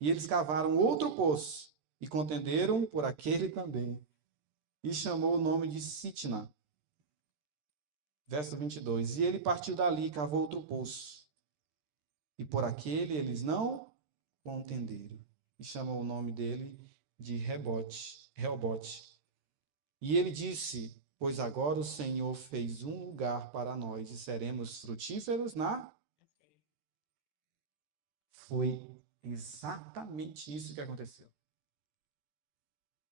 E eles cavaram outro poço, e contenderam por aquele também. E chamou o nome de Sitna. Verso 22. E ele partiu dali e cavou outro poço. E por aquele eles não contenderam. E chamou o nome dele de Reobote. E ele disse: pois agora o Senhor fez um lugar para nós e seremos frutíferos na... Foi exatamente isso que aconteceu.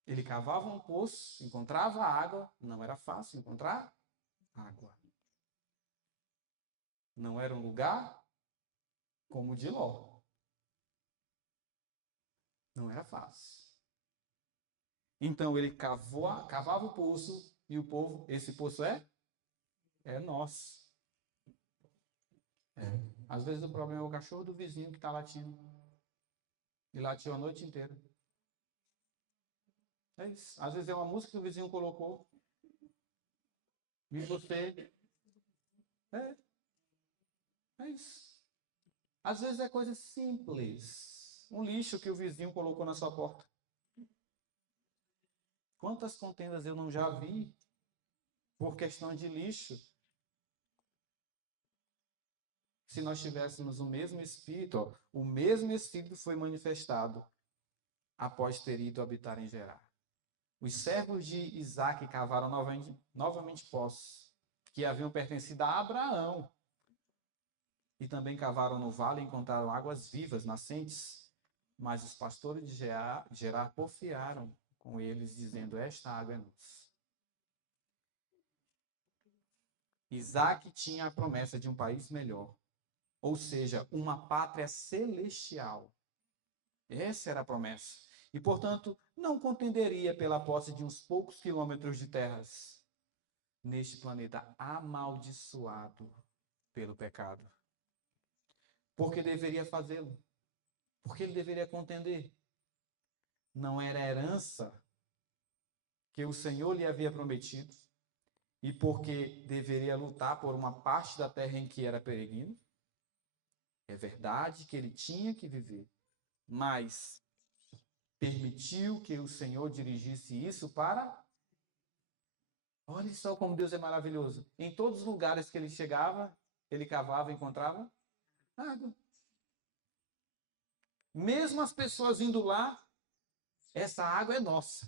Ele cavava um poço, encontrava água, não era fácil encontrar água. Não era um lugar como o de Ló. Não era fácil. Então ele cavava o poço e o povo, esse poço é nosso. Às vezes o problema é o cachorro do vizinho que está latindo. E latiu a noite inteira. É isso. Às vezes é uma música que o vizinho colocou. E você... É isso. Às vezes é coisa simples. Um lixo que o vizinho colocou na sua porta. Quantas contendas eu não já vi por questão de lixo? Se nós tivéssemos o mesmo Espírito, o mesmo Espírito foi manifestado após ter ido habitar em Gerar. Os servos de Isaque cavaram novamente poços, que haviam pertencido a Abraão. E também cavaram no vale e encontraram águas vivas, nascentes. Mas os pastores de Gerar porfiaram com eles, dizendo: esta água é nossa. Isaque tinha a promessa de um país melhor, ou seja, uma pátria celestial. Essa era a promessa. E, portanto, não contenderia pela posse de uns poucos quilômetros de terras neste planeta amaldiçoado pelo pecado. Porque deveria fazê-lo. Porque ele deveria contender. Não era a herança que o Senhor lhe havia prometido, e porque deveria lutar por uma parte da terra em que era peregrino. É verdade que ele tinha que viver, mas permitiu que o Senhor dirigisse isso para... Olha só como Deus é maravilhoso. Em todos os lugares que ele chegava, ele cavava e encontrava água. Mesmo as pessoas indo lá, essa água é nossa.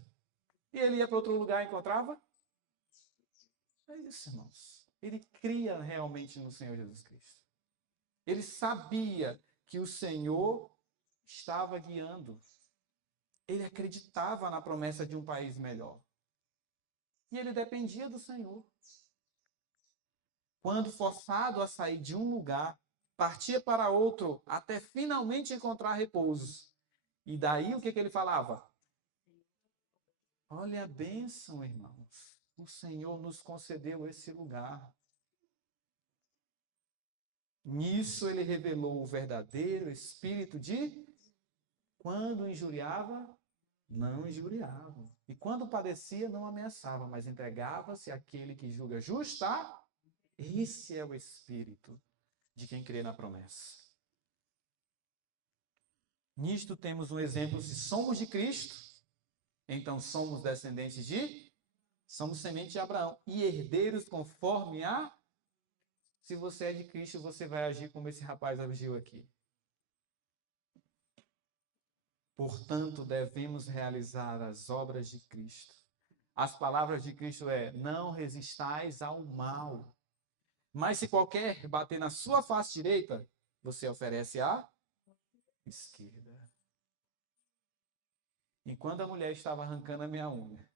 E ele ia para outro lugar e encontrava? É isso, irmãos. Ele cria realmente no Senhor Jesus Cristo. Ele sabia que o Senhor estava guiando. Ele acreditava na promessa de um país melhor. E ele dependia do Senhor. Quando forçado a sair de um lugar, partia para outro até finalmente encontrar repousos. E daí o que ele falava? Olha a bênção, irmãos. O Senhor nos concedeu esse lugar. Nisso ele revelou o verdadeiro espírito de... Quando injuriava, não injuriava. E quando padecia, não ameaçava, mas entregava-se àquele que julga justa. Esse é o espírito de quem crê na promessa. Nisto temos um exemplo: se somos de Cristo, então somos descendentes de... Somos semente de Abraão e herdeiros conforme a... Se você é de Cristo, você vai agir como esse rapaz agiu aqui. Portanto, devemos realizar as obras de Cristo. As palavras de Cristo é: não resistais ao mal. Mas se qualquer bater na sua face direita, você oferece a esquerda. Enquanto a mulher estava arrancando a minha unha,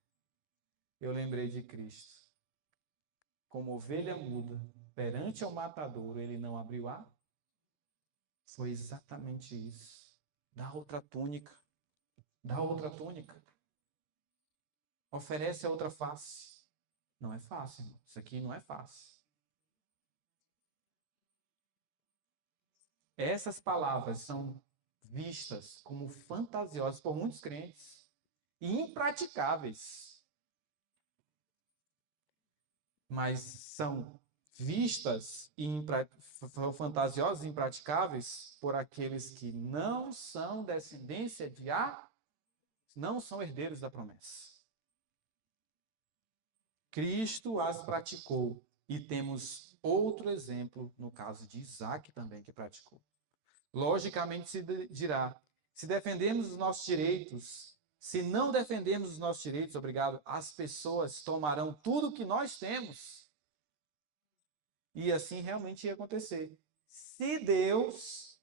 eu lembrei de Cristo. Como ovelha muda, perante ao matadouro, ele não abriu a. Foi exatamente isso. Dá outra túnica. Dá outra túnica. Oferece a outra face. Não é fácil, irmão. Isso aqui não é fácil. Essas palavras são vistas como fantasiosas por muitos crentes e impraticáveis. Mas são vistas e fantasiosas e impraticáveis por aqueles que não são descendência de não são herdeiros da promessa. Cristo as praticou e temos outro exemplo no caso de Isaac também que praticou. Logicamente se dirá, se defendemos os nossos direitos, se não defendemos os nossos direitos, obrigado, as pessoas tomarão tudo que nós temos. E assim realmente ia acontecer. Se Deus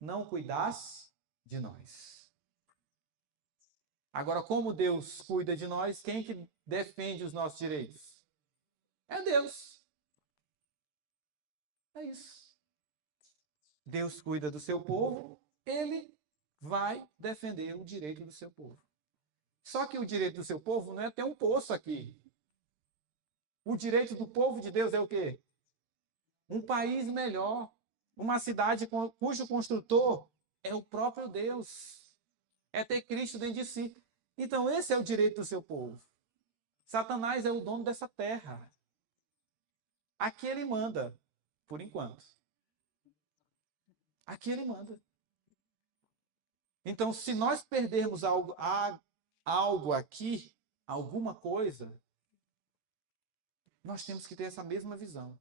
não cuidasse de nós. Agora, como Deus cuida de nós, quem que defende os nossos direitos? É Deus. É isso. Deus cuida do seu povo, ele vai defender o direito do seu povo. Só que o direito do seu povo não é ter um poço aqui. O direito do povo de Deus é o quê? Um país melhor, uma cidade cujo construtor é o próprio Deus. É ter Cristo dentro de si. Então esse é o direito do seu povo. Satanás é o dono dessa terra. Aqui ele manda, por enquanto. Aqui ele manda. Então, se nós perdermos algo aqui, alguma coisa, nós temos que ter essa mesma visão.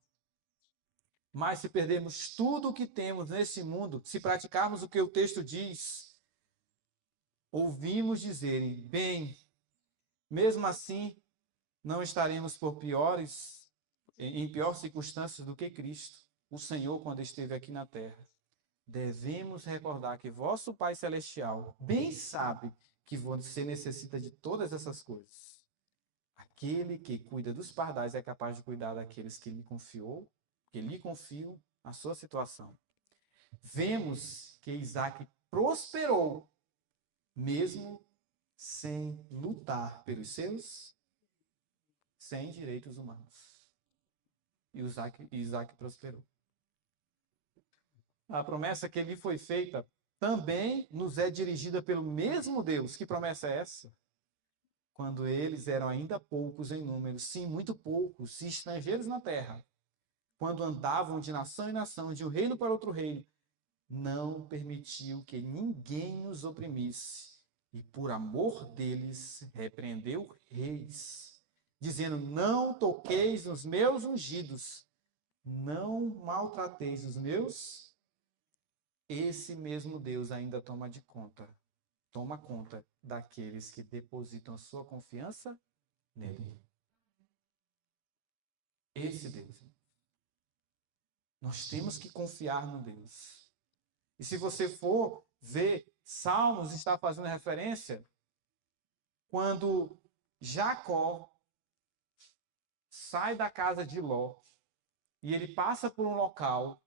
Mas se perdermos tudo o que temos nesse mundo, se praticarmos o que o texto diz, ouvimos dizerem, bem, mesmo assim, não estaremos em piores circunstâncias do que Cristo, o Senhor, quando esteve aqui na terra. Devemos recordar que vosso Pai Celestial bem sabe que você necessita de todas essas coisas. Aquele que cuida dos pardais é capaz de cuidar daqueles que lhe confiam a sua situação. Vemos que Isaac prosperou, mesmo sem lutar pelos seus, sem direitos humanos. E Isaac prosperou. A promessa que lhe foi feita também nos é dirigida pelo mesmo Deus. Que promessa é essa? Quando eles eram ainda poucos em número, sim, muito poucos, e estrangeiros na terra, quando andavam de nação em nação, de um reino para outro reino, não permitiu que ninguém os oprimisse, e por amor deles repreendeu reis, dizendo, não toqueis nos meus ungidos, não maltrateis os meus. Esse mesmo Deus ainda toma conta daqueles que depositam a sua confiança nele. Esse Deus. Nós temos que confiar no Deus. E se você for ver, Salmos está fazendo referência quando Jacó sai da casa de Ló e ele passa por um local,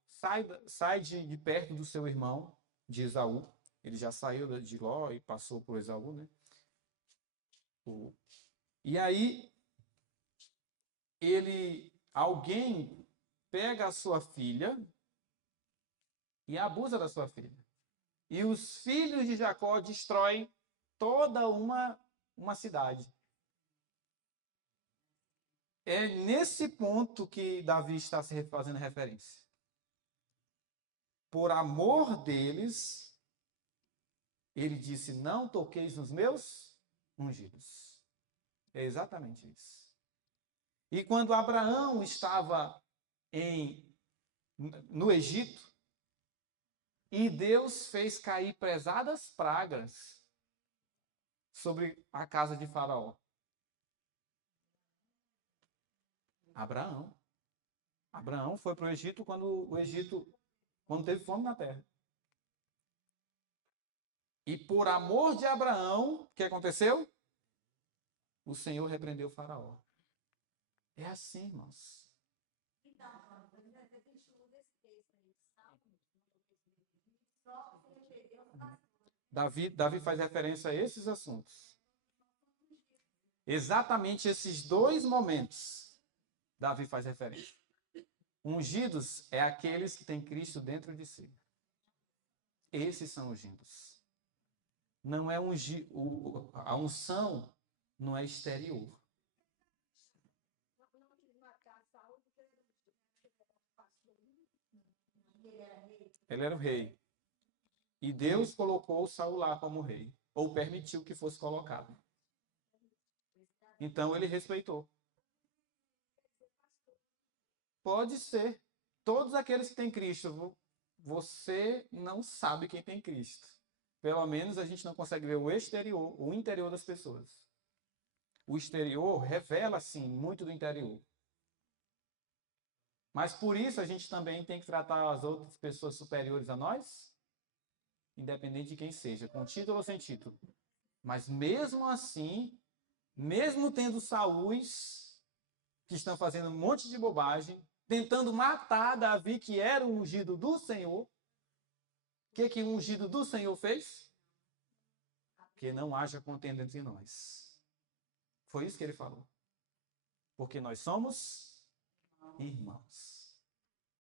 sai de perto do seu irmão, de Esaú. Ele já saiu de Ló e passou por Esaú, né? E aí, alguém pega a sua filha e abusa da sua filha. E os filhos de Jacó destroem toda uma cidade. É nesse ponto que Davi está se fazendo referência. Por amor deles, ele disse, não toqueis nos meus ungidos. É exatamente isso. E quando Abraão estava no Egito, e Deus fez cair pesadas pragas sobre a casa de Faraó. Abraão foi para o Egito quando teve fome na terra. E por amor de Abraão, o que aconteceu? o Senhor repreendeu o faraó. É assim, irmãos. Então, quando você estuda esse texto aí, só se referir aos pastores. Davi faz referência a esses assuntos. Exatamente esses dois momentos, Davi faz referência. Ungidos é aqueles que têm Cristo dentro de si. Esses são ungidos. Não é a unção não é exterior. Ele era o rei. E Deus colocou Saul lá como rei, ou permitiu que fosse colocado. Então ele respeitou. Pode ser. Todos aqueles que têm Cristo, você não sabe quem tem Cristo. Pelo menos a gente não consegue ver o exterior, o interior das pessoas. O exterior revela, sim, muito do interior. Mas por isso a gente também tem que tratar as outras pessoas superiores a nós, independente de quem seja, com título ou sem título. Mas mesmo assim, mesmo tendo Saús que estão fazendo um monte de bobagem, tentando matar Davi, que era o ungido do Senhor, o que o ungido do Senhor fez? Que não haja contenda entre nós. Foi isso que ele falou. Porque nós somos irmãos.